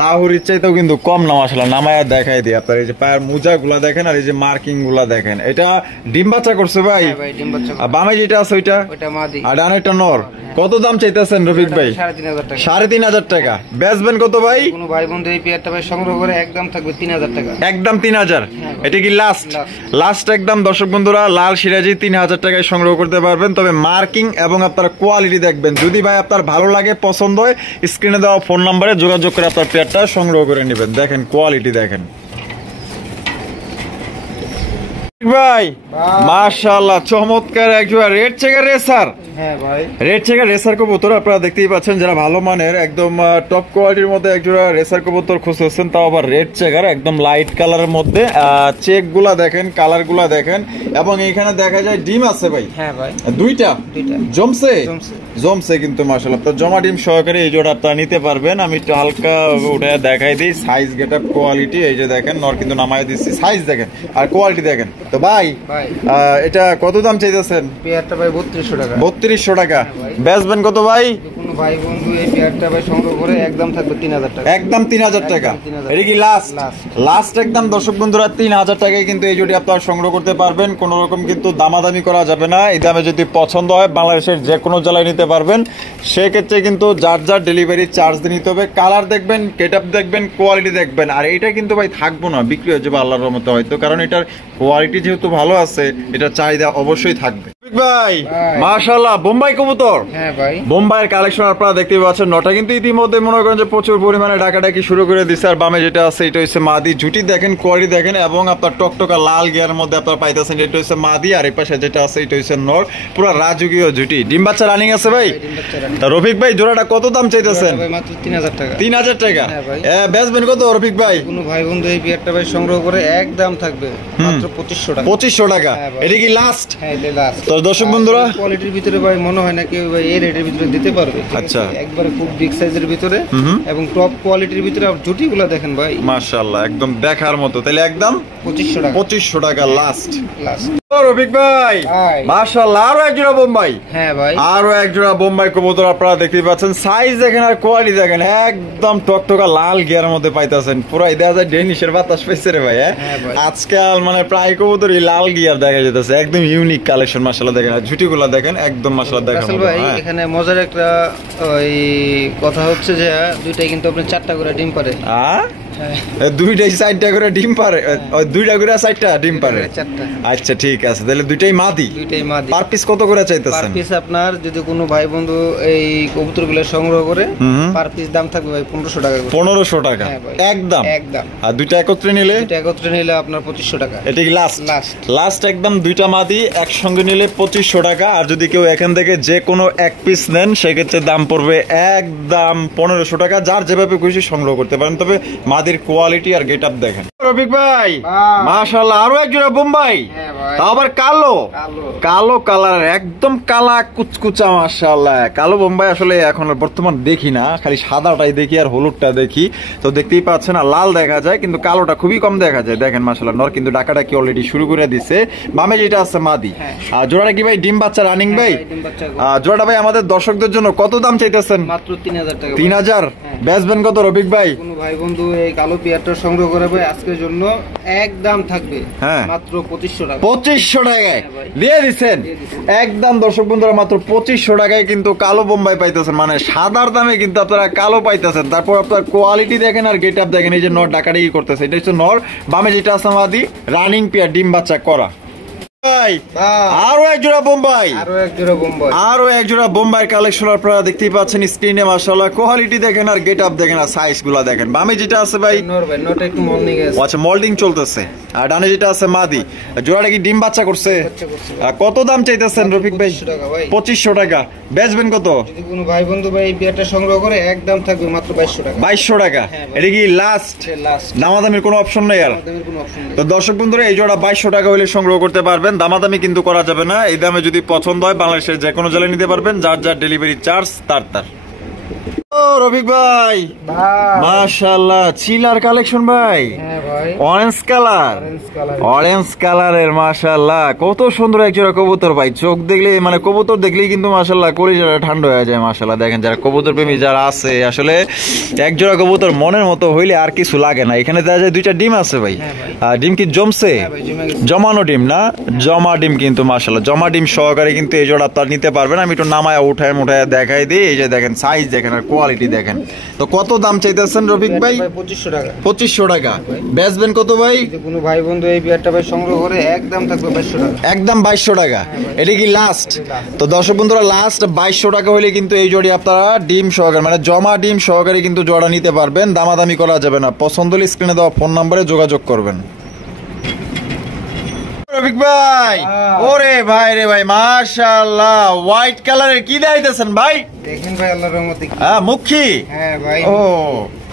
লাহোরির চাইতেও কিন্তু কম না মাশাআল্লাহ। নামায়া দেখাই দিই আপনার, এই যে পায়ের মোজা গুলা দেখেন আর এই যে মার্কিং গুলা দেখেন। এটা ডিম বাচ্চা করছে ভাই? হ্যাঁ ভাই ডিম বাচ্চা। আর বামে যেটা আছে ওইটা? ওটা মাদি। আর ডানে একটা নর। কত দাম চাইতেছেন রফিক ভাই? 3,500 টাকা। 3,500 টাকা। বেচবেন কত ভাই? কোনো ভাই বন্ধু এই পেয়ারটা ভাই সংগ্রহ করে একদম থাকবে 3,000 টাকা। একদম 3,000। এটা কি লাস্ট? Last। লাস্ট একদম। দর্শক বন্ধুরা, লাল সিরাজি 3,000 টাকায় সংগ্রহ করতে পারবেন, তবে মার্কিং এবং আপনার কোয়ালিটি দেখবেন। যদি ভাই আপনার ভালো লাগে, পছন্দ হয়, স্ক্রিনে দেওয়া ফোন নাম্বারে যোগাযোগ করে আপনার পেয়ারটা সংগ্রহ করে নেবেন। দেখেন কোয়ালিটি দেখেন ভাই, মাশাআল্লাহ চমৎকার একজোড়া রেড চেকার রেসার। হ্যাঁ ভাই রেড চেকার রেসার কবুতর আপনারা দেখতেই পাচ্ছেন। যারা ভালো মানের একদম টপ কোয়ালিটির মধ্যে একজোড়া রেসার কবুতর খুঁজতেছেন, তাও আবার রেড চেকার একদম লাইট কালারের মধ্যে। চেক গুলা দেখেন, কালার গুলা দেখেন, এবং এখানে দেখা যায় ডিম আছে ভাই। হ্যাঁ ভাই দুইটা জমছে জমছে। জমছে কিন্তু মাশাআল্লাহ। তো জমা ডিম সহকারে এই জোড়া আপনারা নিতে পারবেন। আমি একটু হালকা উঠে দেখাই দিই সাইজ, গেটআপ, কোয়ালিটি। এই যে দেখেন নর কিন্তু নামায় দিচ্ছি, সাইজ দেখেন আর কোয়ালিটি দেখেন। তো ভাই ভাই এটা কত দাম চাইতেছেন? পেয়ারটা ভাই 3200 টাকা। 3200 টাকা। ভাই। বেচবেন কত ভাই? কোনো ভাই বন্ধু এই পেয়ারটা ভাই সংগ্রহ করে একদম থাকবে 3,000 টাকা। একদম 3,000 টাকা। একদম 3,000 এটা কি লাস্ট? Last। লাস্ট একদম। দর্শক বন্ধুরা, 3,000 টাকায় কিন্তু এই জোড়ি আপনারা সংগ্রহ করতে পারবেন। কোন রকম কিন্তু দামাদামি করা যাবে না। এই দামে যদি পছন্দ হয়, বাংলাদেশের যে কোনো জেলায় নিতে পারবেন। সেক্ষেত্রে কিন্তু যার যার ডেলিভারি চার্জ দিয়ে নিতে হবে। কালার দেখবেন, গেটআপ দেখবেন, কোয়ালিটি দেখবেন। আর এটা কিন্তু ভাই থাকবো না, বিক্রি হয়ে যাবে আল্লাহর রহমতে হয়তো, কারণ এটার কোয়ালিটি যেহেতু ভালো আছে, এটা চাহিদা অবশ্যই থাকবে। ভাই মাশাআল্লাহ, বোম্বাই কবুতর। হ্যাঁ ভাই বোম্বাইয়ের কালেকশন আপনারা দেখতে পাচ্ছেন। নটা কিন্তু ইতিমধ্যে মনে করেন যে প্রচুর পরিমাণে ডাকাডাকি শুরু করে দিচ্ছে। আর বামে যেটা আছে এটা হচ্ছে মাদি। জুটি দেখেন, কোয়ালিটি দেখেন, এবং আপনার টকটকা লাল গিয়ার মধ্যে আপনারা পাইতেছেন। এটা হচ্ছে মাদি, আর এই পাশে যেটা আছে এটা হচ্ছে নর। পুরো রাজকীয় জুটি। ডিম বাচ্চা রানিং আছে ভাই। ডিম বাচ্চা রাখা। তা রফিক ভাই জোড়াটা কত দাম চাইতেছেন? ভাই মাত্র 3,000 টাকা। 3,000 টাকা। হ্যাঁ ভাই। বেচবেন কত রফিক ভাই? কোনো ভাই বন্ধু এই পেয়ারটা ভাই সংগ্রহ করে একদম থাকবে মাত্র 2500 টাকা। 2500 টাকা। হ্যাঁ ভাই। এটা কি লাস্ট? হ্যাঁ এটা লাস্ট। তো দর্শক বন্ধুরা, কোয়ালিটির ভিতরে ভাই মনে হয় না কেউ ভাই এই রেটের ভিতরে দিতে পারবে। ঠিক আছে? আচ্ছা। একবারে খুব বিগ সাইজের ভিতরে এবং টপ কোয়ালিটির ভিতরে। আর জুটিগুলো দেখেন ভাই, মাশাআল্লাহ একদম দেখার মতো। তাহলে একদম 2500 টাকা 2500 টাকা লাস্ট। লাস্ট। রফিক ভাই ভাই। মাশাআল্লাহ, আরো এক জোড়া বোম্বাই। হ্যাঁ ভাই আরো এক জোড়া বোম্বাই কবুতর আপনারা দেখতে পাচ্ছেন। সাইজ দেখেন আর কোয়ালিটি দেখেন, একদম টকটকা লাল গিয়ারের মধ্যে পাইতেছেন। পুরো দেখা যায় ডেনিশের বাতাস পেয়েছে রে ভাই। হ্যাঁ ভাই। আজকাল মানে প্রায় কবুতরই লাল গিয়ার দেখা যেতেছে। একদম ইউনিক কালেকশন মাশাআল্লাহ। দেখেন আর ঝুটিগুলা দেখেন, একদম মাশাআল্লাহ দেখেন রাসেল ভাই। এখানে মজার একটা ওই কথা হচ্ছে যে দুইটাই কিন্তু আপনি 4টা করে ডিম পারে। দুইটাই 4টা করে ডিম পারে? দুইটা করে 4টা ডিম পারে? 4টা। আচ্ছা ঠিক আছে, তাহলে দুইটাই মাদি। দুইটাই মাদি। পার পিস কত করে পার চাইতেছেন? পিস আপনার যদি কোনো ভাই বন্ধু এই কবুতরগুলো সংগ্রহ করে, পার পিস দাম থাকবে ভাই 1500 টাকা করে। 1500 টাকা হ্যাঁ ভাই। একদম। একদম। আর দুইটা একত্রে নিলে? দুইটা একত্রে নিলে আপনার 2500 টাকা। এটা কি লাস্ট? লাস্ট। লাস্ট একদম। দুইটা মাদি একসঙ্গে নিলে 2500 টাকা। আর যদি কেউ এখান থেকে যে কোনো এক পিস নেন, সেক্ষেত্রে দাম পড়বে একদম 1500 টাকা। যার যেভাবে খুশি সংগ্রহ করতে পারেন, তবে মাদির কোয়ালিটি আর গেট আপ দেখেন। রফিক ভাই মাশাআল্লাহ, আরো এক জোড়া বোম্বাই। হ্যাঁ ভাই। আবার কালো কালো কালার, একদম কালা কুচকুচা মাশাআল্লাহ। কালো বোম্বাই আসলে এখন বর্তমান দেখি না, খালি সাদাটাই দেখি আর হলুদটা দেখি। তো দেখতেই পাচ্ছেন না, লাল দেখা যায় কিন্তু কালোটা খুবই কম দেখা যায়। দেখেন মাশাআল্লাহ, নর কিন্তু ডাকাটা কি অলরেডি শুরু করে দিছে। বামে যেটা আছে মাদি, আর জোড়াটা কি ভাই ডিম বাচ্চা রানিং ভাই? জোড়াটা ভাই আমাদের দর্শকদের জন্য কত দাম চাইতেছেন? মাত্র 3000 টাকা। 3000 বেচবেন কত রফিক ভাই? কোন ভাই বন্ধু এই কালো পেয়ারটা সংগ্রহ করে ভাই আজকের জন্য একদম থাকবে মাত্র 2500 টাকা। 2500 টাকায় দিয়ে দিচ্ছেন একদম। দর্শক বন্ধুরা মাত্র 2500 টাকায় কিন্তু কালো বোম্বাই পাইতেছেন, মানে সাদার দামে কিন্তু আপনারা কালো পাইতেছেন। তারপর আপনার কোয়ালিটি দেখেন আর গেট আপ দেখেন। এই যে নর ডাকাডাকি করতেছে, এটা হচ্ছে নর। বামে যেটা আছে মাদি রানিং পেয়ার, ডিম বাচ্চা করা। আরো এক জোড়া বোম্বাই, আরো এক জোড়া বোম্বাই কালেকশন আপনারা দেখতেই পাচ্ছেন স্ক্রিনে। মাশাআল্লাহ কোয়ালিটি দেখেন আর গেট আপ দেখেন আর সাইজ গুলা দেখেন। বামে যেটা আছে ভাই নরটা একটু মোল্ডিং আছে, আচ্ছা মোল্ডিং চলতেছে। আর ডানে যেটা আছে মাদি, জোড়াটা কি ডিম বাচ্চা করছে? কত দাম চাইতেছেন রফিক ভাই? 2500 টাকা। বেচবেন কত? যদি কোনো ভাই বন্ধু ভাই এই পেয়ারটা সংগ্রহ করে একদম থাকবে মাত্র 2200 টাকা। 2200 টাকা। এটা কি লাস্ট? দামাদামির কোনো অপশন নেই আর? তো দর্শক বন্ধুরা এই জোড়া 2200 টাকা হলে সংগ্রহ করতে পারবেন, দামাদামি কিন্তু করা যাবে না। এই দামে যদি পছন্দ হয় বাংলাদেশের যে কোনো জেলায় নিতে পারবেন, যার যার ডেলিভারি চার্জ তার। ও রফিক ভাই মাশাআল্লাহ, চিলার কালেকশন ভাই। হ্যাঁ ভাই, অরেঞ্জ কালার, অরেঞ্জ কালারের মাশাআল্লাহ কত সুন্দর এক জোড়া কবুতর ভাই। চোখ দেখলে মানে কবুতর দেখলেই কিন্তু মাশাআল্লাহ কলিজাটা ঠান্ডা হয়ে যায় মাশাআল্লাহ। দেখেন যারা কবুতর প্রেমী যারা আছে, আসলে এক জোড়া কবুতর মনের মতো হইলে আর কিছু লাগে না। এখানে দেখা যায় দুইটা ডিম আছে ভাই। ডিম কি জমছে? জমানো ডিম না, জমা ডিম কিন্তু মাশাআল্লাহ জমা ডিম সহকারে কিন্তু এই জোড়া আপনারা নিতে পারবেন। আমি একটু নামায়া উঠায় দেখাই দিই। এই যে দেখেন সাইজ দেখেন আর কোয়ালিটি দেখেন। তো কত দাম চাইতেছেন রফিক ভাই? 2500 টাকা। 2500 টাকা। বেচবেন কত ভাই? যদি কোনো ভাই বন্ধু এই পেয়ারটা ভাই সংগ্রহ করে একদম থাকবে 2200 টাকা। একদম 2200 টাকা। এটা কি লাস্ট? তো দর্শক বন্ধুরা লাস্ট 2200 টাকা হলে কিন্তু এই জোড়ি আপনারা ডিম সহকারে মানে জমা ডিম সহকারে কিন্তু জোড়া নিতে পারবেন, দামাদামি করা যাবে না। পছন্দ হলে স্ক্রিনে দেওয়া ফোন নম্বরে যোগাযোগ করবেন। রফিক ভাই, ওরে ভাই রে ভাই মাশাআল্লাহ, হোয়াইট কালারের কি দেখাইতেছেন ভাই? দেখেন ভাই আল্লাহর রহমতে মুখী। হ্যাঁ ভাই, ও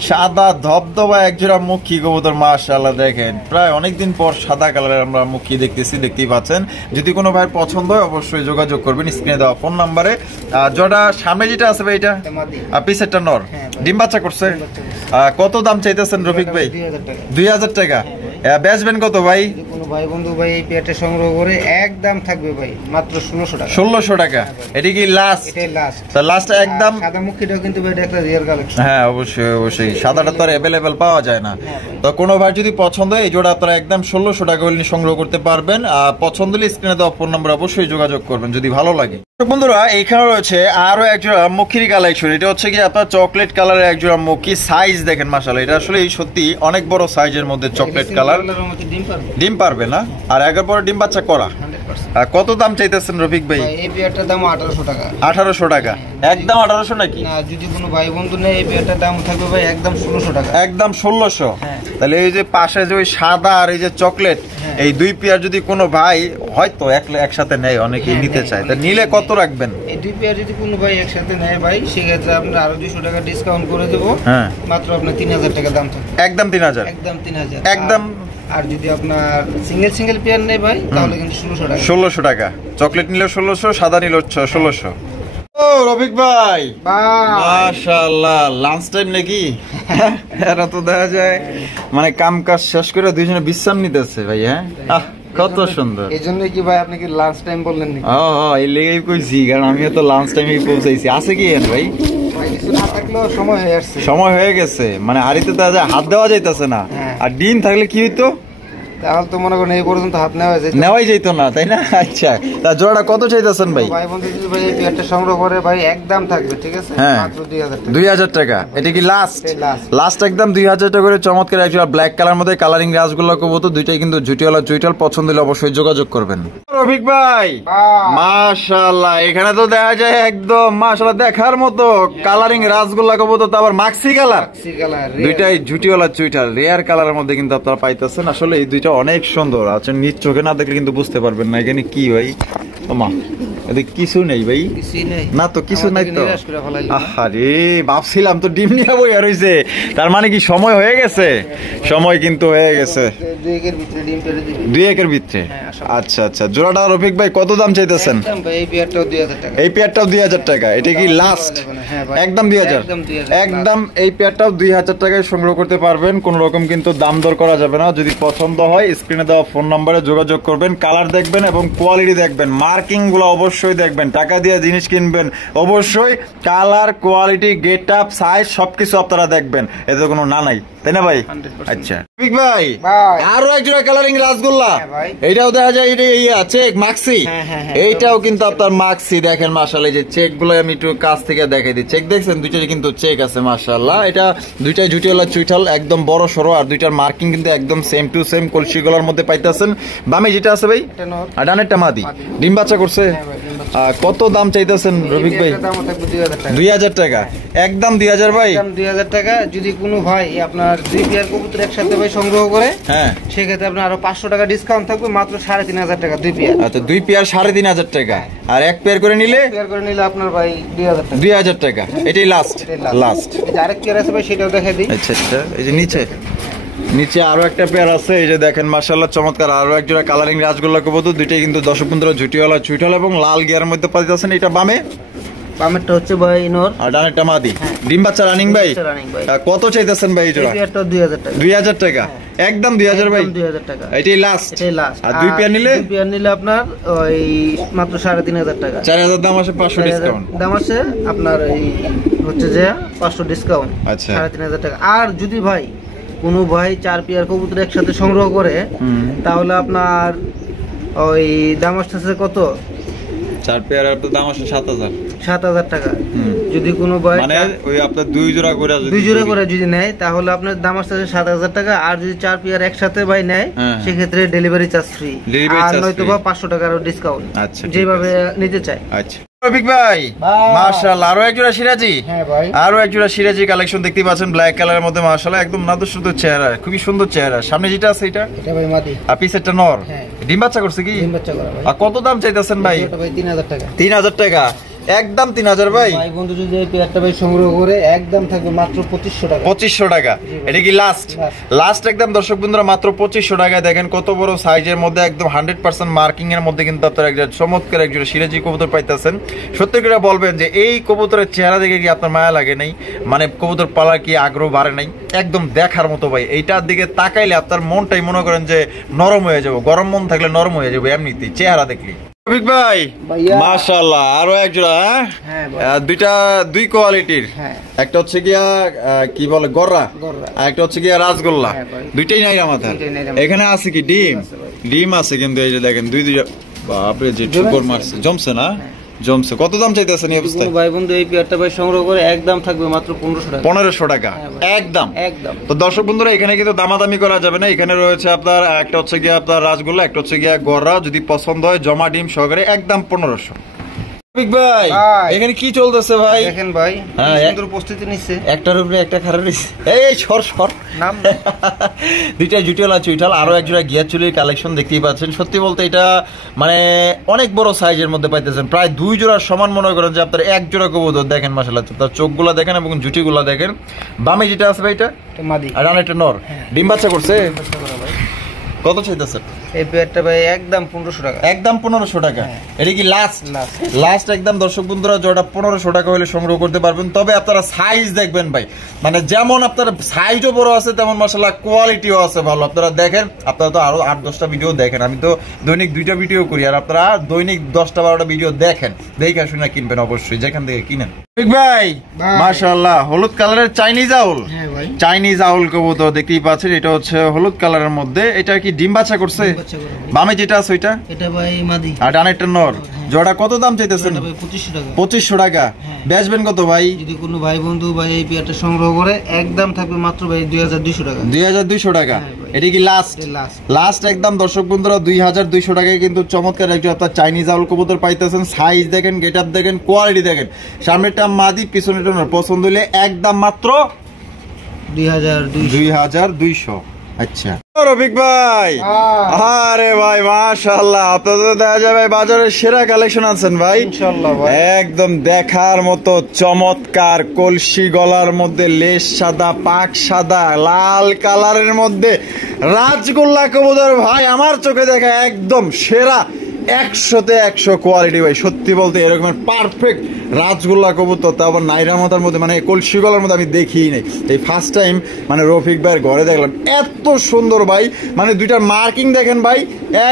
সাদা ধবধবা একজোড়া মুখী কবুতর মাশাআল্লাহ। দেখেন প্রায় অনেকদিন পর সাদা কালারের আমরা মুখী দেখতেছি, দেখতেই পাচ্ছেন। যদি কোনো ভাই পছন্দ হয় অবশ্যই যোগাযোগ করবেন স্ক্রিনে দেওয়া ফোন নাম্বারে। জোড়া সামনে যেটা আছে ভাই এটা পিছেরটা নর, ডিম বাচ্চা করছে। কত দাম চাইতেছেন রফিক ভাই? 2000 টাকা। বেচবেন কত ভাই? কোনো ভাই বন্ধু ভাই এই পেয়ারটা সংগ্রহ করে একদম থাকবে ভাই মাত্র 1600 টাকা। 1600 টাকা। এটা কি লাস্ট? এটাই লাস্ট। তো লাস্ট একদম সাদা মুখীটাও কিন্তু ভাই একটা রিয়ার কালেকশন। হ্যাঁ অবশ্যই অবশ্যই, সাদাটা তো আর অ্যাভেলেবেল পাওয়া যায় না। তো কোনো ভাই যদি পছন্দ হয় এই জোড়া আপনারা একদম 1600 টাকা হলে সংগ্রহ করতে পারবেন। আর পছন্দ হলে স্ক্রিনে দেওয়া ফোন নম্বর অবশ্যই যোগাযোগ করবেন যদি ভালো লাগে। বন্ধুরা এখানে রয়েছে আরো একজোড়া মুখির কালেকশন। এটা হচ্ছে কি আপনার চকলেট কালারের একজোড়া মুখি। সাইজ দেখেন মাশাআল্লাহ, এটা আসলে সত্যি অনেক বড় সাইজের মধ্যে চকলেট কালার। ডিম পারবে না আর একের পরে ডিম বাচ্চা করা। কত দাম চাইতেছেন রফিক ভাই? এই পেয়ারটার দাম 1800 টাকা। 1800 টাকা। একদম 1800 নাকি? না, যদি কোনো ভাই বন্ধু নেই এই পেয়ারটার দাম থাকবে ভাই একদম 1600 টাকা। একদম 1600। তাহলে এই যে পাশে যে ওই সাদা আর এই যে চকলেট, এই দুই পেয়ার যদি কোনো ভাই হয়তো একসাথে নেয়, অনেকেই নিতে চায়, তা নিলে কত রাখবেন? এই দুই পেয়ার যদি কোনো ভাই একসাথে নেয় ভাই, সেক্ষেত্রে আপনার আরো 200 টাকা ডিসকাউন্ট করে দেবো। মাত্র আপনার 3000 টাকা দাম থাকবে। একদম 3000। একদম 3000 একদম। আর যদি আপনার সিঙ্গেল পেয়ার নেই ভাই তাহলে কিন্তু 1600 টাকা। 1600 টাকা। চকলেট নিলে 1600, সাদা নিলে 1600। ও রফিক ভাই মাশাআল্লাহ, লাঞ্চ টাইম নাকি? এরা তো দেখা যায় মানে কাম কাজ শেষ করে দুইজনে বিশ্রাম নিতেছে ভাই। হ্যাঁ কত সুন্দর। এই জন্য কি ভাই আপনি কি লাঞ্চ টাইম বললেন নাকি? এই লেগেই কইছি, কারণ আমিও তো লাঞ্চ টাইমে পৌঁছাইছি। আছে কি ভাই? কিছু না থাকলেও সময় হয়ে আসছে। সময় হয়ে গেছে মানে হাড়িতে তো হাত দেওয়া যাইতেছে না। আর ডিম থাকলে কি হইতো? তাহলে তো মনে করেন এই পর্যন্ত হাত নেওয়াই যেত না, তাই না? আচ্ছা, তা জোড়াটা কত চাইতেছেন ভাই? ভাই বন্ধু যদি ভাই এই পেয়ারটা সংগ্রহ করে ভাই একদম থাকবে, ঠিক আছে? মাত্র 2000 টাকা। এটা কি লাস্ট? লাস্ট একদম 2000 টাকা করে। চমৎকার একজন ব্ল্যাক কালার মধ্যে কালারিং রাসগোল্লা কবুতর, দুইটাই কিন্তু জুটিওয়ালা চুইটাল। পছন্দ হলে অবশ্যই যোগাযোগ করবেন। রফিক ভাই মাশাআল্লাহ, এখানে তো দেখা যায় একদম মাশাআল্লাহ দেখার মতো কালারিং রাসগোল্লা কবুতর, তারপর মাক্সি কালার। দুইটাই জুটিওয়ালা চুইটাল রেয়ার কালারের মধ্যে কিন্তু আপনারা পাইতেছেন। আসলে এই দুইটা অনেক সুন্দর আছে, নিজ চোখে না দেখলে কিন্তু বুঝতে পারবেন না এখানে কি ভাই। মা এদিকে কিছু নেই ভাই, কিছুই নেই না তো কিছু নাই তো। নিরাশ করে ফেলাইলো। আরে ভাবছিলাম তো ডিম নিয়ে বই আর হইছে, তার মানে কি সময় হয়ে গেছে? সময় কিন্তু হয়ে গেছে 2 একের ভিতরে ডিম পেড়ে দিবে। 2 একের ভিতরে। আচ্ছা আচ্ছা, জোড়াটা রফিক ভাই কত দাম চাইতেছেন? একদম ভাই এই পেয়ারটাও 2000 টাকা। এই পেয়ারটাও 2000 টাকা। এটা কি লাস্ট? হ্যাঁ ভাই একদম 2000। একদম এই পেয়ারটাও 2000 টাকায় সংগ্রহ করতে পারবেন। কোন রকম কিন্তু দাম দর করা যাবে না। যদি পছন্দ হয় স্ক্রিনে দেওয়া ফোন নম্বরে যোগাযোগ করবেন। কালার দেখবেন এবং কোয়ালিটি দেখবেন, মার্কিং গুলো অবশ্যই দেখবেন। টাকা দিয়ে জিনিস কিনবেন, অবশ্যই colour, quality, get up, size সবকিছু আপনারা দেখবেন। এতে কোনো না নাই, তাই না ভাই? 100%। আচ্ছা রফিক ভাই, ভাই। আরো এক জোড়া কালারিং রাসগোল্লা। হ্যাঁ ভাই। এইটাও দেখা যায় এটা চেক মাক্সি। হ্যাঁ, এইটাও কিন্তু আপনার মাক্সি। দেখেন মাশাআল্লাহ, যে চেক গুলো আমি একটু কাছ থেকে দেখাই দিই। চেক দেখছেন, দুইটাই কিন্তু চেক আছে মাশাআল্লাহ। এটা দুইটাই জুটিওয়ালা চুইঠাল, একদম বড় সরো, আর দুইটার মার্কিং কিন্তু একদম সেম টু সেম কলসি গলার মধ্যে পাইতেছেন। বামে যেটা আছে ভাই, এটা নর। আর ডানেরটা মাদি। ডিম বাচ্চা করছে। হ্যাঁ ভাই, ডিম বাচ্চা। কত দাম চাইতেছেন রফিক ভাই? এটার দাম থাকবে 2000 টাকা। 2000 টাকা। একদম 2000 ভাই। একদম 2000 টাকা। যদি কোনো ভাই আপনার 2 পেয়ার কবুতর একসাথে ভাই সংগ্রহ করে, হ্যাঁ, সেক্ষেত্রে আপনার আরো 500 টাকা ডিসকাউন্ট থাকবে, মাত্র 3500 টাকা 2 পেয়ার। আচ্ছা 2 পেয়ার 3500 টাকা, আর এক পেয়ার করে নিলে পেয়ার করে নিলে আপনার ভাই 2000 টাকা। 2000 টাকা। এটাই লাস্ট। এটাই লাস্ট। এই যে আরেক পেয়ার আছে ভাই, সেটাও দেখাই দিই। আচ্ছা আচ্ছা, এই যে নিচে আরো একটা পেয়ার আছে। এই যে দেখেন মাশাআল্লাহ চমৎকার আরো এক জোড়া কালারিং রাজগোল্লা কবুতর। দুইটাই কিন্তু 10-15 ঝুটিওয়ালা চুইঠাল এবং লাল গিয়ার মধ্যে পাইতেছেন। এটা বামে, বামেরটা হচ্ছে ভাই নর, আর ডানেরটা মাদি। ডিম বাচ্চা রানিং ভাই। রানিং ভাই। কত চাইতেছেন ভাই এই এই জোড়া? পেয়ারটাও 2000 টাকা। 2000 টাকা। একদম 2000 ভাই। একদম 2000 টাকা। এটাই লাস্ট। এটাই লাস্ট। আর 2 পেয়ার নিলে? 2 পেয়ার নিলে আপনার ওই মাত্র 3500 টাকা। 4000 দাম আসে, 500 ডিসকাউন্ট। দাম আছে আপনার এই হচ্ছে যে 500 ডিসকাউন্ট। আচ্ছা। 3500 টাকা। আর যদি ভাই কোনো ভাই 4 পেয়ার কবুতর একসাথে সংগ্রহ করে, তাহলে আপনার ওই দাম আসতেছে কত? 4 পেয়ার আপনার দাম আসে 7000। 7000 টাকা। যদি কোনো ভাই মানে ওই আপনার 2 জোড়া করে যদি 2 জোড়া করে যদি নেয়, তাহলে আপনার দাম আসতেছে 7000 টাকা। আর যদি 4 পেয়ার একসাথে ভাই নেয়, হ্যাঁ। সেক্ষেত্রে ডেলিভারি চার্জ ফ্রি। Delivery আর charge নয়তো free। বা 500 টাকার ডিসকাউন্ট, আচ্ছা, ঠিক যেভাবে নিতে চায়। আচ্ছা রফিক ভাই, ভাই। মাশাআল্লাহ আরো এক জোড়া সিরাজি। হ্যাঁ ভাই। আরো এক জোড়া সিরাজি কালেকশন দেখতে পাচ্ছেন, ব্ল্যাক কালারের মধ্যে মাশাআল্লাহ একদম নাদুস সুন্দর চেহারা, খুবই সুন্দর চেহারা। সামনে যেটা আছে এটা, এটা ভাই মাদি। আর পিছেরটা নর। হ্যাঁ। ডিম বাচ্চা করছে কি? ডিম বাচ্চা করা ভাই। আর কত দাম চাইতেছেন ভাই? এটা ভাই 3000 টাকা। 3000 টাকা। একদম 3000 ভাই। ভাই বন্ধু যদি এই পেয়ারটা ভাই সংগ্রহ করে, একদম থাকবে মাত্র 2500 টাকা। 2500 টাকা। এটা কি লাস্ট? Last। লাস্ট একদম দর্শক বন্ধুরা মাত্র 2500 টাকায়। দেখেন কত বড় সাইজের মধ্যে, একদম 100% মার্কিং এর মধ্যে কিন্তু আপনারা একটা চমৎকার একজোড়া সিরাজি কবুতর পাইতেছেন। সত্যি করে বলবেন যে এই কবুতরের চেহারা দেখে কি আপনার মায়া লাগে নাই? মানে কবুতর পালার কি আগ্রহ বাড়ে নাই? একদম দেখার মতো ভাই। এইটার দিকে তাকাইলে আপনার মনটাই মনে করেন যে নরম হয়ে যাবে। গরম মন থাকলে নরম হয়ে যাবে এমনিতেই চেহারা দেখলে। রফিক ভাই, ভাইয়া। মাশাআল্লাহ আরো এক জোড়া। হ্যাঁ ভাই। দুইটা 2 কোয়ালিটির। হ্যাঁ। একটা হচ্ছে গিয়া কি বলে গররা, গররা। আর একটা হচ্ছে গিয়া রাসগোল্লা। হ্যাঁ ভাই। দুইটাই নাইরা মাথা। দুইটাই নাইরা মাথা। এখানে আছে কি ডিম? আছে ভাই। ডিম আছে কিন্তু এই যে দেখেন দুইটা বাপরে যে ঠুকর মারছে, জমছে না? জমছে। কত দাম চাইতেছেন এই অবস্থায়? ভাই বন্ধু এই পেয়ারটা ভাই সংগ্রহ করে, একদম থাকবে মাত্র 1500 টাকা। 1500 টাকা। হ্যাঁ ভাই। একদম। একদম। তো দর্শক বন্ধুরা এখানে কিন্তু দামাদামি করা যাবে না। এখানে রয়েছে আপনার একটা হচ্ছে গিয়া আপনার রাসগোল্লা, একটা হচ্ছে গিয়া গররা। যদি পছন্দ হয় জমা ডিম সহকারে একদম 1500। রফিক ভাই, ভাই। এখানে কি চলতেছে ভাই? দেখেন ভাই, হ্যাঁ, কি সুন্দর প্রস্তুতি নিচ্ছে। একটার উপরে একটা খারাপ রয়েছে। এই সর নাম দুইটা জুটিওয়ালা চুইঠাল, আরো এক জোড়া গিয়ার চুলির কালেকশন দেখতেই পাচ্ছেন। সত্যি বলতে এটা মানে অনেক বড় সাইজের মধ্যে পাইতেছেন, প্রায় 2 জোড়ার সমান মনে করেন যে আপনার এক জোড়া কবুতর। দেখেন মাশাআল্লাহ, তার চোখগুলা দেখেন এবং জুটিগুলা দেখেন। বামে যেটা আছে ভাই এটা, এটা মাদি। আর ডানে একটা নর। ডিম বাচ্চা করছে। কত চাইতেছেন? এই পেয়ারটা ভাই একদম 1500 টাকা। একদম 1500 টাকা। এটা কি লাস্ট? লাস্ট একদম দর্শক বন্ধুরা, যেটা 1500 টাকা হলে সংগ্রহ করতে পারবেন। তবে আপনারা সাইজ দেখবেন ভাই, মানে যেমন আপনার সাইজও বড় আছে, তেমন মাশাআল্লাহ কোয়ালিটিও আছে ভালো। আপনারা দেখেন, আপনারা তো আরো 8-10টা ভিডিও দেখেন, আমি তো দৈনিক 2টা ভিডিও করি, আর আপনারা দৈনিক 10টা-12টা ভিডিও দেখেন। দেখে শুনে কিনবেন অবশ্যই, যেখান থেকে কিনেন। ভাই মাশাআল্লাহ, হলুদ কালারের চাইনিজ আউল। হ্যাঁ ভাই। চাইনিজ আউল কবুতর দেখতেই পাচ্ছেন। এটা হচ্ছে হলুদ কালারের মধ্যে। এটা কি ডিম বাচ্চা করছে? বামে যেটা আছে ওইটা, এটা ভাই মাদি। আর ডানেরটা নর। জোড়া কত দাম চাইতেছেন? 2500 টাকা। 2500 টাকা। বেচবেন কত ভাই? যদি কোনো ভাই বন্ধু ভাই এই পেয়ারটা সংগ্রহ করে, একদম থাকবে মাত্র ভাই 2200 টাকা। 2200 টাকা। এটা কি লাস্ট? লাস্ট একদম দর্শক বন্ধুরা 2200 টাকায় কিন্তু চমৎকার একজন আপনার চাইনিজ আউল কবুতর পাইতেছেন। সাইজ দেখেন, গেটআপ দেখেন, কোয়ালিটি দেখেন। সামনেরটা মাদি, পিছনেরটা নর। পছন্দ হলে একদম মাত্র 2200। 2200। আচ্ছা রফিক ভাই, হ্যাঁ। আরে ভাই মাশাআল্লাহ, আপনাদের দেখা যায় ভাই বাজারের সেরা কালেকশন আছেন ভাই, ইনশাআল্লাহ ভাই। একদম দেখার মতো চমৎকার, কলসি গলার মধ্যে লেস সাদা, পাক সাদা, লাল কালারের মধ্যে রাজগোল্লা কবুতর ভাই, আমার চোখে দেখা একদম সেরা, 100তে 100 কোয়ালিটি ভাই। সত্যি বলতে এরকমের পারফেক্ট রাজগোল্লা কবুতর, তারপর নাইরা মাথার মধ্যে মানে কলসি গলার মধ্যে আমি দেখিই নাই, এই ফার্স্ট টাইম মানে রফিক ভাইয়ের ঘরে দেখলাম। এত সুন্দর ভাই, মানে দুইটার মার্কিং দেখেন ভাই,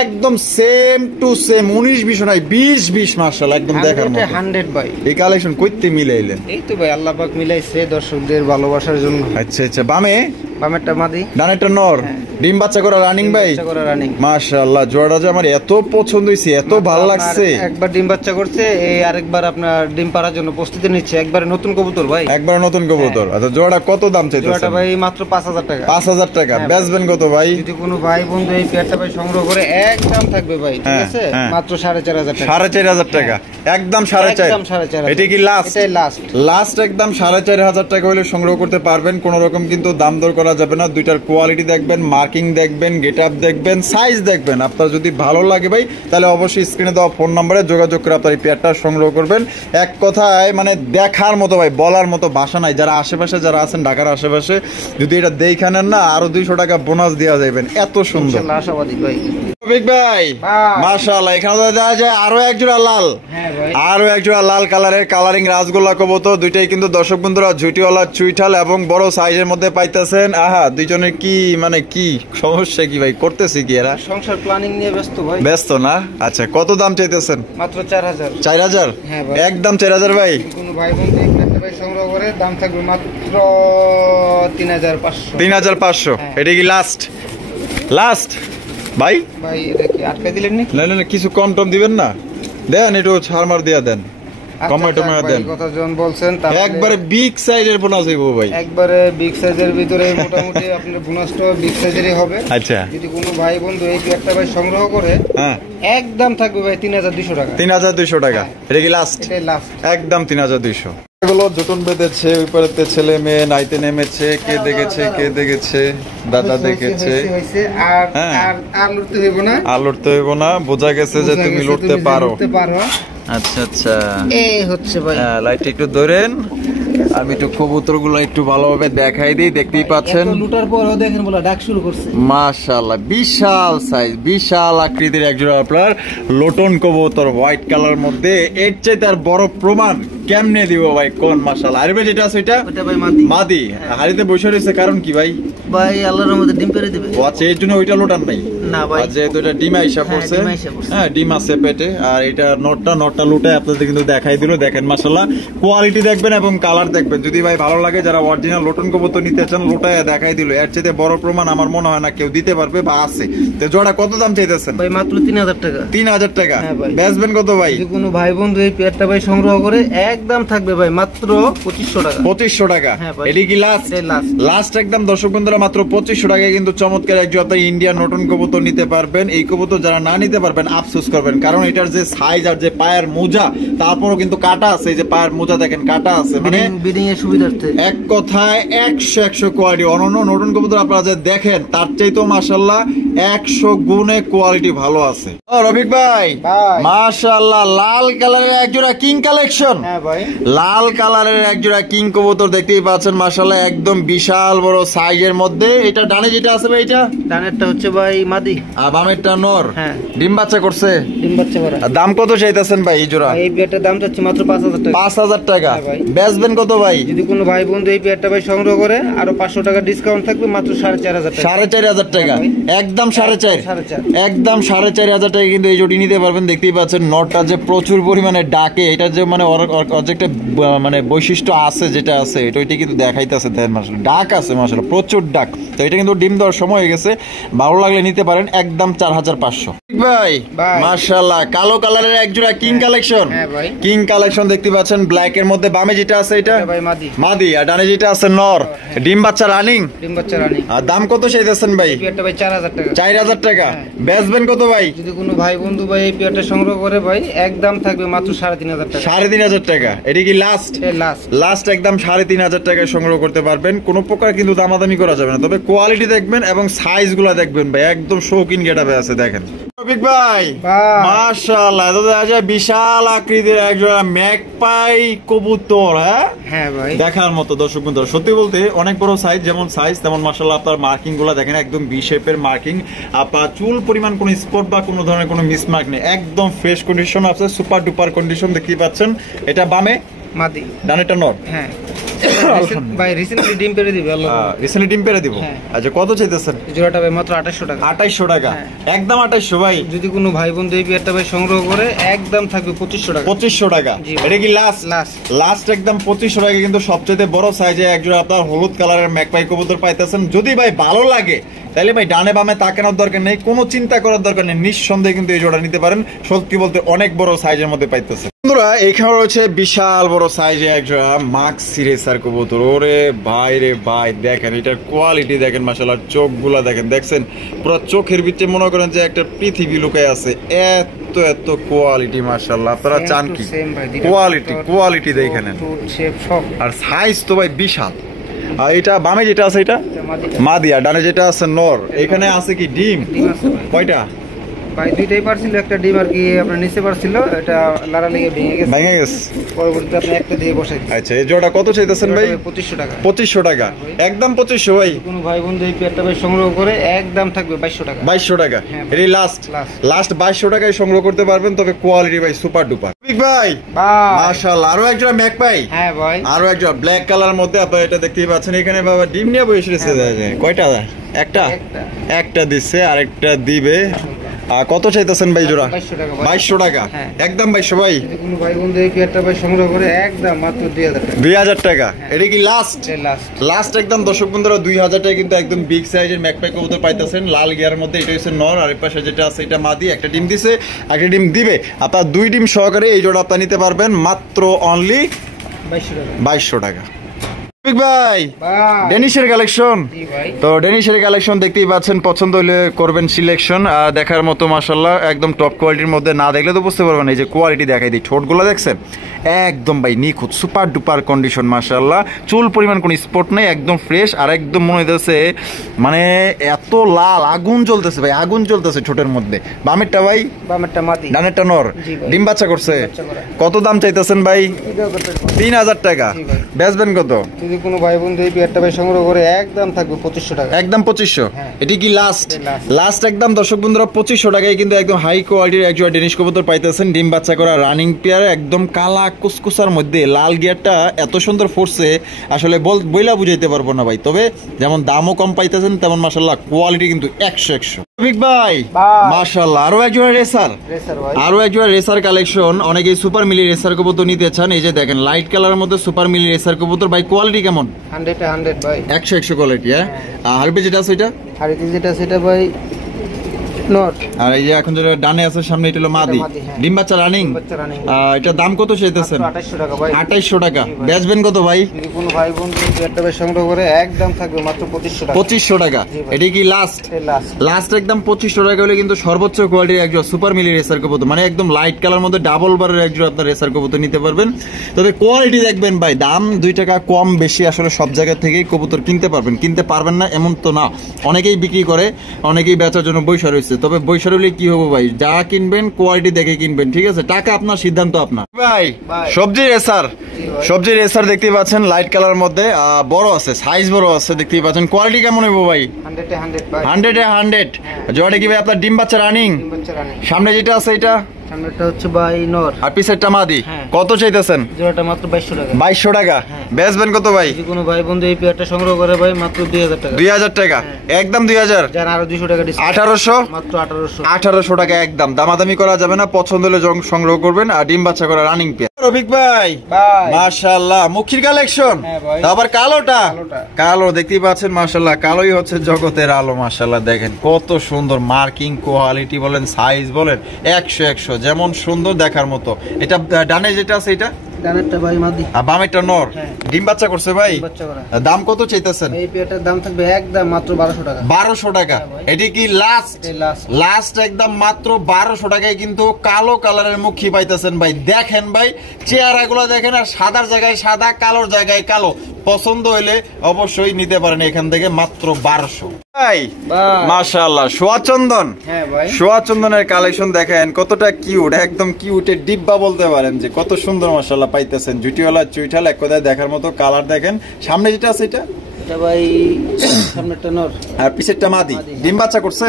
একদম সেম টু সেম, 19-20 নাই, 20-20 মাশাআল্লাহ, একদম দেখার মতো। 100 ভাই। এই কালেকশন কইতে মিলাইলেন? এই তো ভাই আল্লাহ পাক মিলাইছে দর্শকদের ভালোবাসার জন্য। আচ্ছা আচ্ছা, বামে বামেরটা মাদি, ডানেরটা নর, ডিম বাচ্চা করা রানিং ভাই, বাচ্চা করা রানিং। মাশাআল্লাহ, জোড়াটা যে আমার এত পছন্দ হইছে, এত ভালো লাগছে। একবার ডিম বাচ্চা করছে, এই আরেকবার আপনার ডিম পাড়ার জন্য প্রস্তুতি নিচ্ছে। একবারে নতুন কবুতর ভাই, একবার নতুন কবুতর। আচ্ছা, জোড়া কত দাম চাইতেছেন? জোড়াটা ভাই মাত্র 5000 টাকা। 5000 টাকা। হ্যাঁ, বেচবেন কত ভাই? যদি কোনো ভাই বন্ধু এই পেয়ারটা ভাই সংগ্রহ করে, একদম থাকবে ভাই, ঠিক হ্যাঁ, আছে, হ্যাঁ। মাত্র 4500 টাকা। 4500 টাকা, একদম 4500। একদম 4500। এটা কি লাস্ট? এটাই লাস্ট। লাস্ট একদম 4500 টাকা হলে সংগ্রহ করতে পারবেন, কোন রকম কিন্তু দাম দর করা যাবে না। দুইটার কোয়ালিটি দেখবেন, মার্কিং দেখবেন, গেট আপ দেখবেন, সাইজ দেখবেন। আপনার যদি ভালো লাগে ভাই, তাহলে অবশ্যই স্ক্রিনে দেওয়া ফোন নম্বরে যোগাযোগ করে আপনার এই পেয়ারটা সংগ্রহ করবেন। এক কথায় মানে দেখার মতো ভাই, বলার মতো ভাষা নাই। যারা আশেপাশে যারা আছেন ঢাকার আশেপাশে, যদি এটা দেখে নেন না, আরো 200 টাকা বোনাস দেওয়া যাবেন, এত সুন্দর। ইনশাআল্লাহ আশাবাদী ভাই। রফিক ভাই ভাই। মাশাআল্লাহ, এখানে তো দেখা যায় আরো এক জোড়া লাল, হ্যাঁ ভাই। আরো এক জোড়া লাল কালারের কালারিং রাজগোল্লা কবুতর। দুইটাই কিন্তু দর্শক বন্ধুরা ঝুটিওয়ালা, চুইঠাল এবং বড় সাইজের মধ্যে পাইতেছেন। আহা, দুইজনের কি মানে কি সমস্যা কি ভাই, করতেছি কি এরা? সংসার প্ল্যানিং নিয়ে ব্যস্ত ভাই। ব্যস্ত না? আচ্ছা, কত দাম চাইতেছেন? মাত্র 4000। 4000? হ্যাঁ ভাই। একদম 4000 ভাই। কোনো ভাই বন্ধু এই পেয়ারটা ভাই সংগ্রহ করে, দাম থাকবে মাত্র 3500। 3500। হ্যাঁ। এটা কি লাস্ট? লাস্ট ভাই? ভাই এটা কি আটকে দিলেন নাকি? না না না, কিছু কম টম দিবেন না? দেন একটু ছাড়মার দিয়া দেন, কমাই আচ্ছা, টমাই ভাই, দেন। কথা যখন বলছেন তাহলে একবারে বিগ সাইজের বোনাস হইব ভাই। একবারে বিগ সাইজের ভিতরে মোটামুটি আপনার বোনাসটা বিগ সাইজেরই হবে। আচ্ছা, যদি কোনো ভাই বন্ধু এই পেয়ারটা ভাই সংগ্রহ করে, হ্যাঁ, একদম থাকবে ভাই 3200 টাকা। 3200 টাকা। এটা কি লাস্ট? এটাই লাস্ট। একদম 3200। এগুলো জুটন বেঁধেছে, ওই পারেতে ছেলে মেয়ে নাইতে নেমেছে, কে দেখেছে কে দেখেছে, দাদা দেখেছে। হইছে, আর হ্যাঁ। আর আর লড়তে হইব না। আর লড়তে হইব না, বোঝা গেছে যে তুমি লড়তে পারো। লড়তে পারো। আচ্ছা আচ্ছা, এই হচ্ছে ভাই। লাইট একটু ধরেন, আমি একটু কবুতর গুলো একটু ভালোভাবে দেখাই দিই। দেখতেই পাচ্ছেন এত লুটার পরও দেখেন বলা ডাক শুরু করছে। মাশাআল্লাহ, বিশাল সাইজ, বিশাল আকৃতির একজোড়া আপনার লোটন কবুতর, হোয়াইট কালার মধ্যে। এর চাইতে আর বড় প্রমাণ কেমনে দিব ভাই, কোন মাশাআল্লাহ। আর ভাই যেটা আছে ওইটা ওটা ভাই মাদি। মাদি, হাড়িতে বসে রয়েছে, কারণ কি ভাই? ভাই আল্লাহর রহমতে ডিম পেড়ে দিবে। ও আচ্ছা, এর জন্য ওইটা লোটান নাই? না ভাই। আর যেহেতু এটা ডিম আইসা পড়ছে, ডিম আইসা পড়ছে। হ্যাঁ, ডিম আছে পেটে। আর এটা নটটা লুটায় আপনাদের কিন্তু দেখাই দিল। দেখেন মাশাআল্লাহ, কোয়ালিটি দেখবেন এবং কালার দেখবেন। যদি ভাই ভালো লাগে, যারা অরিজিনাল লোটন কবুতর নিতে চান, লুটায় দেখাই দিল। এর চাইতে বড় প্রমাণ আমার মনে হয় না কেউ দিতে পারবে বা আছে। তো জোড়া কত দাম চাইতেছেন? ভাই মাত্র 3000 টাকা। 3000 টাকা। হ্যাঁ ভাই। বেচবেন কত ভাই? যদি কোনো ভাই বন্ধু এই পেয়ারটা ভাই সংগ্রহ করে, একদম থাকবে ভাই মাত্র 2500 টাকা। 2500 টাকা। হ্যাঁ ভাই। এটি কি লাস্ট? এটাই last। লাস্ট একদম দর্শক বন্ধুরা, মাত্র 2500 টাকায় কিন্তু চমৎকার একজন আপনি ইন্ডিয়ান নতুন কবুতর নিতে পারবেন। এই কবুতর যারা না নিতে পারবেন আফসোস করবেন, কারণ এটার যে সাইজ আর যে পায়ের মোজা, তারপরও কিন্তু কাটা আছে। এই যে পায়ের মোজা দেখেন, কাটা আছে, মানে বিডিং এর সুবিধার্থে এক কথায় 100 কোয়ালিটি। অনন্য নতুন কবুতর আপনারা যে দেখেন, তার চাইতেও মাশাআল্লাহ 100 গুণে কোয়ালিটি ভালো আছে। ও রফিক ভাই, ভাই। মাশাআল্লাহ, লাল কালারের একজোড়া কিং কালেকশন। হ্যাঁ ভাই। লাল কালারের একজোড়া কিং কবুতর দেখতেই পাচ্ছেন মাশাআল্লাহ, একদম বিশাল বড় সাইজের মধ্যে। এটা ডানে যেটা আছে ভাই, এটা ডানেরটা হচ্ছে ভাই মাদি, আর বামেরটা নর। হ্যাঁ। ডিম বাচ্চা করছে। ডিম বাচ্চা করা। আর দাম কত চাইতেছেন ভাই এই জোড়া? এই পেয়ারটার দাম হচ্ছে মাত্র 5000 টাকা। 5000 টাকা। হ্যাঁ ভাই। বেচবেন কত ভাই? যদি কোনো ভাই বন্ধু এই পেয়ারটা ভাই সংগ্রহ করে, আরো 500 টাকা ডিসকাউন্ট থাকবে, মাত্র 4500 টাকা। 4500 টাকা। হ্যাঁ ভাই। একদম 4500। 4500। একদম 4500 টাকা কিন্তু এই জোটি নিতে পারবেন। দেখতেই পাচ্ছেন নটটা যে প্রচুর পরিমাণে ডাকে, এটা যে মানে ওর যে একটা মানে বৈশিষ্ট্য আছে, যেটা আছে এটা ওইটা কিন্তু দেখাইতেছে। দেখেন মাশাআল্লাহ, ডাক আছে মাশাআল্লাহ, প্রচুর ডাক। তো এটা কিন্তু ডিম দেওয়ার সময় হয়ে গেছে, ভালো লাগলে নিতে পারেন। একদম 4500 ভাই। ভাই। মাশাআল্লাহ, কালো কালারের একজোড়া কিং কালেকশন। হ্যাঁ ভাই। কিং কালেকশন দেখতে পাচ্ছেন, ব্ল্যাক এর মধ্যে। বামে যেটা আছে এটা এটা ভাই মাদি। মাদি, আর ডানে যেটা আছে নর। ডিম বাচ্চা রানিং। ডিম বাচ্চা রানী। আর দাম কত চাইতেছেন ভাই? এই পেয়ারটা ভাই 4000 টাকা। 4000 টাকা। হ্যাঁ। বেচবেন কত ভাই? যদি কোনো ভাই বন্ধু ভাই এই পেয়ারটা সংগ্রহ করে ভাই একদম থাকবে মাত্র 3500 টাকা। 3500 টাকা। এটা কি লাস্ট? লাস্ট লাস্ট একদম 3500 টাকায় সংগ্রহ করতে পারবেন। কোনো প্রকার কিন্তু দামাদামি করা যাবে না, তবে কোয়ালিটি দেখবেন এবং সাইজ গুলা দেখবেন ভাই, একদম শৌখিন গেটাবে আছে। দেখেন রফিক ভাই, মাশাআল্লাহ, এটা দেখা যায় বিশাল আকৃতির একজোড়া ম্যাকপাই কবুতর। হ্যাঁ ভাই, দেখার মতো দর্শক বন্ধুরা, সত্যি বলতে অনেক বড় সাইজ, যেমন সাইজ তেমন মাশাআল্লাহ আপনার মার্কিং গুলা দেখেন, একদম বি শেপের মার্কিং। আপনার চুল পরিমাণ কোনো স্পট বা কোনো ধরনের কোনো মিসমার্ক নেই, একদম ফ্রেশ কন্ডিশন আছে, সুপার ডুপার কন্ডিশন। দেখতেই পাচ্ছেন এটা বামে মাদি, ডানেটা নর। হ্যাঁ ভাই রিসেন্টলি ডিম পেরে দিবে আল্লাহ, রিসেন্টলি ডিম পেরে দিব। হ্যাঁ। আচ্ছা কত চাইতেছেন? জোড়াটা ভাই মাত্র 2800 টাকা। 2800 টাকা, একদম 2800 ভাই। যদি কোনো ভাই বন্ধু এই পেয়ারটা ভাই সংগ্রহ করে একদম থাকবে 2500 টাকা। 2500 টাকা। জি। এটা কি লাস্ট? লাস্ট একদম 2500 টাকা। কিন্তু সবচেয়ে বড় সাইজে একজোড়া আপনার হলুদ কালারের ম্যাকপাই কবুতর পাইতেছেন। যদি ভাই ভালো লাগে তাহলে ভাই ডানে বামে তাকানোর দরকার নেই, কোনো চিন্তা করার দরকার নেই, নিঃসন্দেহে কিন্তু এই জোড়া নিতে পারেন। সত্যি বলতে অনেক বড় সাইজের মধ্যে পাইতেছে। বন্ধুরা এখানে রয়েছে বিশাল বড় সাইজে একজোড়া মাক্সি রেসার কবুতর। ওরে ভাই রে ভাই, দেখেন এটার কোয়ালিটি দেখেন, মাশাআল্লাহ চোখগুলা দেখেন, দেখছেন পুরো চোখের ভিতরে মনে করেন যে একটা পৃথিবী লুকায় আছে, এত এত কোয়ালিটি মাশাআল্লাহ। আপনারা চান কি কোয়ালিটি দেখেন, আর সাইজ তো ভাই বিশাল। আর এটা বামে যেটা আছে এটা মাদি, আর ডানে যেটা আছে নর। এখানে আছে কি ডিম? কয়টা ভাই? দুইটাই পারছিল, একটা ডিম আর কি আপনার নিচে পারছিল, এটা লারা লেগে ভেঙে গেছে, পরবর্তীতে আপনি একটা দিয়ে বসাই। আচ্ছা এই জোড়া কত চাইতেছেন ভাই? 2500 টাকা। 2500 টাকা, একদম 2500 ভাই। কোনো ভাই বন্ধু এই পেয়ারটা ভাই সংগ্রহ করে একদম থাকবে 2200 টাকা। 2200 টাকা, এটাই লাস্ট 2200 টাকায় সংগ্রহ করতে পারবেন, তবে কোয়ালিটি ভাই সুপার ডুপার। রফিক ভাই মাশাআল্লাহ, আরো একজোড়া ম্যাকপাই। হ্যাঁ ভাই, আরো একজোড়া ব্ল্যাক কালার মধ্যে, আপনারা এটা দেখতেই পাচ্ছেন। এখানে বাবা ডিম নিয়ে বসে রয়েছে। কয়টা? একটা দিচ্ছে, আরেকটা দিবে। কত চাইতেছেন ভাই জোড়া? 2200 টাকা, একদম 2200 ভাই। কোনো ভাই বন্ধু এই পেয়ারটা ভাই সংগ্রহ করে একদম মাত্র 2000 টাকা। এটা কি লাস্ট? লাস্ট একদম দর্শক বন্ধুরা 2000 টাকা কিন্তু একদম বিগ সাইজের ম্যাকপাই কবুতর পাইতেছেন। লাল গিয়ারের মধ্যে এটা হচ্ছে নর, আর পাশে যেটা আছে এটা মাদি। একটা ডিম দিছে, একটা ডিম দিবে। আপনার 2 ডিম সহকারে এই জোড়া আপনি নিতে পারবেন মাত্র অনলি 2200 টাকা। ভাই ডেনিশের কালেকশন, তো ডেনিশের কালেকশন দেখতেই পাচ্ছেন, পছন্দ হলে করবেন সিলেকশন। দেখার মতো মাশাআল্লাহ, একদম টপ কোয়ালিটির মধ্যে, না দেখলে তো বুঝতে পারবেন। এই যে কোয়ালিটি দেখাই দিই, ঠোঁটগুলো দেখছেন একদম ভাই নিখুঁত, সুপার ডুপার কন্ডিশন মাশাআল্লাহ। চুল পরিমাণ কোনো স্পট নেই, একদম ফ্রেশ, আর একদম মনে হইতেছে মানে এত লাল, আগুন জ্বলতেছে ভাই, আগুন জ্বলতেছে ঠোঁটের মধ্যে। বামেরটা ভাই? বামেরটা মাদি, ডানেরটা নর। ডিম বাচ্চা করছে। কত দাম চাইতেছেন ভাই? 3000 টাকা। বেচবেন কত? যদি কোনো ভাই বন্ধু এই পেয়ারটা ভাই সংগ্রহ করে একদম থাকবে 2500 টাকা, একদম 2500। এটি কি লাস্ট? লাস্ট একদম দর্শক বন্ধুরা 2500 টাকায় কিন্তু একদম হাই কোয়ালিটির একজোড়া ডেনিশ কবুতর পাইতেছেন। ডিম বাচ্চা করা রানিং পেয়ার, একদম কালা কুসকুসার মধ্যে। লাল গিয়ারটা এত সুন্দর ফোর্সে আসলে বইলা বুঝাইতে পারবো না ভাই, তবে যেমন দামও কম পাইতেছেন তেমন মাশাআল্লাহ কোয়ালিটি কিন্তু 100। রফিক ভাই মাশাআল্লাহ, আরো একজোড়া রেসার, আরো একজোড়া রেসার কালেকশন। অনেকেই সুপার মিলি রেসার কবুতর নিতে চান। এই যে দেখেন লাইট কালারের মধ্যে সুপার মিলি রেসার কবুতর ভাই, কোয়ালিটি কেমন? 100 ভাই, 100 কোয়ালিটি। হ্যাঁ, হারবে যেটা আছে এটা, হারবে যেটা সেটা ভাই নট। আর এই যে এখন যেটা ডানে আছে সামনে, এটা হলো মাদি, ডিম বাচ্চা রানিং। এটা দাম কত চাইতেছেন? 2800 টাকা ভাই। 2800 টাকা। বেচবেন কত ভাই? যদি কোনো ভাই বন্ধু একটা ভাই সংগ্রহ করে একদম থাকবে মাত্র 2500 টাকা। 2500 টাকা। এটা কি লাস্ট? লাস্ট একদম 2500 টাকা হলে কিন্তু সর্বোচ্চ কোয়ালিটির একজন সুপার মিলি রেসার কবুতর, মানে একদম লাইট কালার মধ্যে ডাবল বারের একজন আপনার রেসার কবুতর নিতে পারবেন। তবে কোয়ালিটি দেখবেন ভাই, দাম 2 টাকা কম বেশি আসলে সব জায়গা থেকেই কবুতর কিনতে পারবেন, কিনতে পারবেন না এমন তো না। অনেকেই বিক্রি করে, অনেকেই বেচার জন্য বৈশা রয়েছে। তবে বৈশা রইলে কি হবে ভাই, যা কিনবেন কোয়ালিটি দেখে কিনবেন, ঠিক আছে? টাকা আপনার, সিদ্ধান্ত আপনার ভাই। সবজি রেসার, সবজি রেসার দেখতেই পাচ্ছেন লাইট কালার মধ্যে, বড় আছে, সাইজ বড় আছে, দেখতেই পাচ্ছেন। কোয়ালিটি কেমন হইব ভাই? 100 জোড়াটা কি ভাই আপনার ডিম বাচ্চা রানিং? সামনে যেটা আছে এটা, সামনেটা হচ্ছে ভাই নর, আর পিছেরটা মাদি। কত চাইতেছেন? জোড়াটা মাত্র 2200 টাকা। 2200 টাকা। বেচবেন কত ভাই? যদি কোনো ভাই বন্ধু এই পেয়ারটা সংগ্রহ করে ভাই মাত্র 2000 টাকা। 2000 টাকা, একদম 2000। জান আরো 200 টাকা ডিসকাউন্ট, 1800, মাত্র 1800 টাকা একদম। দামাদামি করা যাবে না, পছন্দ হলে সংগ্রহ করবেন। আর ডিম বাচ্চা করা রানিং পেয়ার। রফিক ভাই মাশাআল্লাহ, মুখির কালেকশন। আবার কালোটা, কালো দেখতেই পাচ্ছেন মাশাআল্লাহ, কালোই হচ্ছে জগতের আলো মাশাআল্লাহ। দেখেন কত সুন্দর মার্কিং, কোয়ালিটি বলেন, সাইজ বলেন, 100 যেমন সুন্দর দেখার মতো। এটা ডানে যেটা আছে এটা ডানেরটা ভাই মাদি। আর বামেরটা নর। হ্যাঁ। ডিম বাচ্চা করছে ভাই? বাচ্চা করা। দাম কত চাইতেছেন? এই পেয়ারটার দাম থাকবে একদম মাত্র 1200 টাকা। 1200 টাকা। এটি কি লাস্ট? লাস্ট একদম মাত্র 1200 টাকায় কিন্তু কালো কালারের মুখী পাইতেছেন ভাই। দেখেন ভাই চেহারাগুলো দেখেন, আর সাদার জায়গায় সাদা, কালোর জায়গায় কালো। পছন্দ হইলে অবশ্যই নিতে পারেন এখান থেকে, মাত্র 1200। ভাই মাশাআল্লাহ সোয়া চন্দন। হ্যাঁ ভাই, সোয়া চন্দনের কালেকশন দেখেন কতটা কিউট, একদম কিউটের ডিব্বা বলতে পারেন যে কত সুন্দর মাশাআল্লাহ পাইতেছেন। জুটিওয়ালা চুইঠাল এক কথায় দেখার মতো কালার। দেখেন সামনে যেটা আছে এটা ভাই সামনেরটা নর আর পিছেরটা মাদি। ডিম বাচ্চা করছে?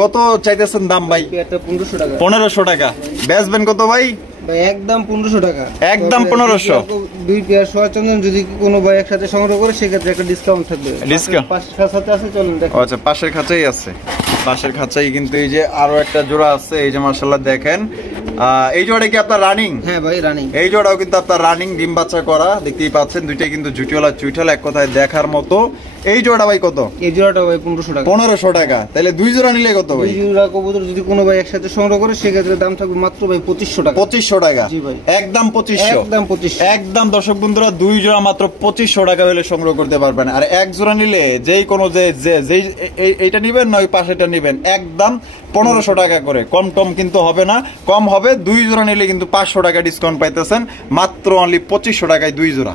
কত চাইতেছেন দাম ভাই? পেয়ারটা 1500 টাকা। 1500 টাকা। বেচবেন কত ভাই? ভাই একদম 1500 টাকা। একদম 1500। দুই পেয়ার সোয়া চন্দন যদি কোনো ভাই একসাথে সংগ্রহ করে সেক্ষেত্রে একটা ডিসকাউন্ট থাকবে। ডিসকাউন্ট পাঁচটার সাথে আছে, চলুন দেখেন। আচ্ছা পাশের খাঁচাই আছে। পাশের খাঁচাই কিন্তু এই যে আরো একটা জোড়া আছে, এই যে মাশাআল্লাহ দেখেন। এই জোড়া কি আপনার রানিং? হ্যাঁ ভাই রানিং। এই জোড়াও কিন্তু আপনার রানিং, ডিম বাচ্চা করা, দেখতেই পাচ্ছেন। দুইটাই কিন্তু জুটিওয়ালা চুইঠাল এক কথায় দেখার মতো। এই জোড়া ভাই কত? এই জোড়াটা ভাই 1500 টাকা। 1500 টাকা। তাহলে দুই জোড়া নিলে কত ভাই? দুই জোড়া কবুতর যদি কোনো ভাই একসাথে সংগ্রহ করে সেক্ষেত্রে দাম থাকবে মাত্র ভাই 2500 টাকা। 2500 টাকা। জি ভাই। একদম 2500। একদম 2500। একদম দর্শক বন্ধুরা দুই জোড়া মাত্র 2500 টাকা হলে সংগ্রহ করতে পারবেন। আর এক জোড়া নিলে যেই কোনো যেই এইটা নিবেন না ওই পাশেটা নিবেন, একদম 1500 টাকা করে। কম টম কিন্তু হবে না, কম হবে। দুই জোড়া নিলে কিন্তু 500 টাকা ডিসকাউন্ট পাইতেছেন, মাত্র অনলি 2500 টাকায় দুই জোড়া।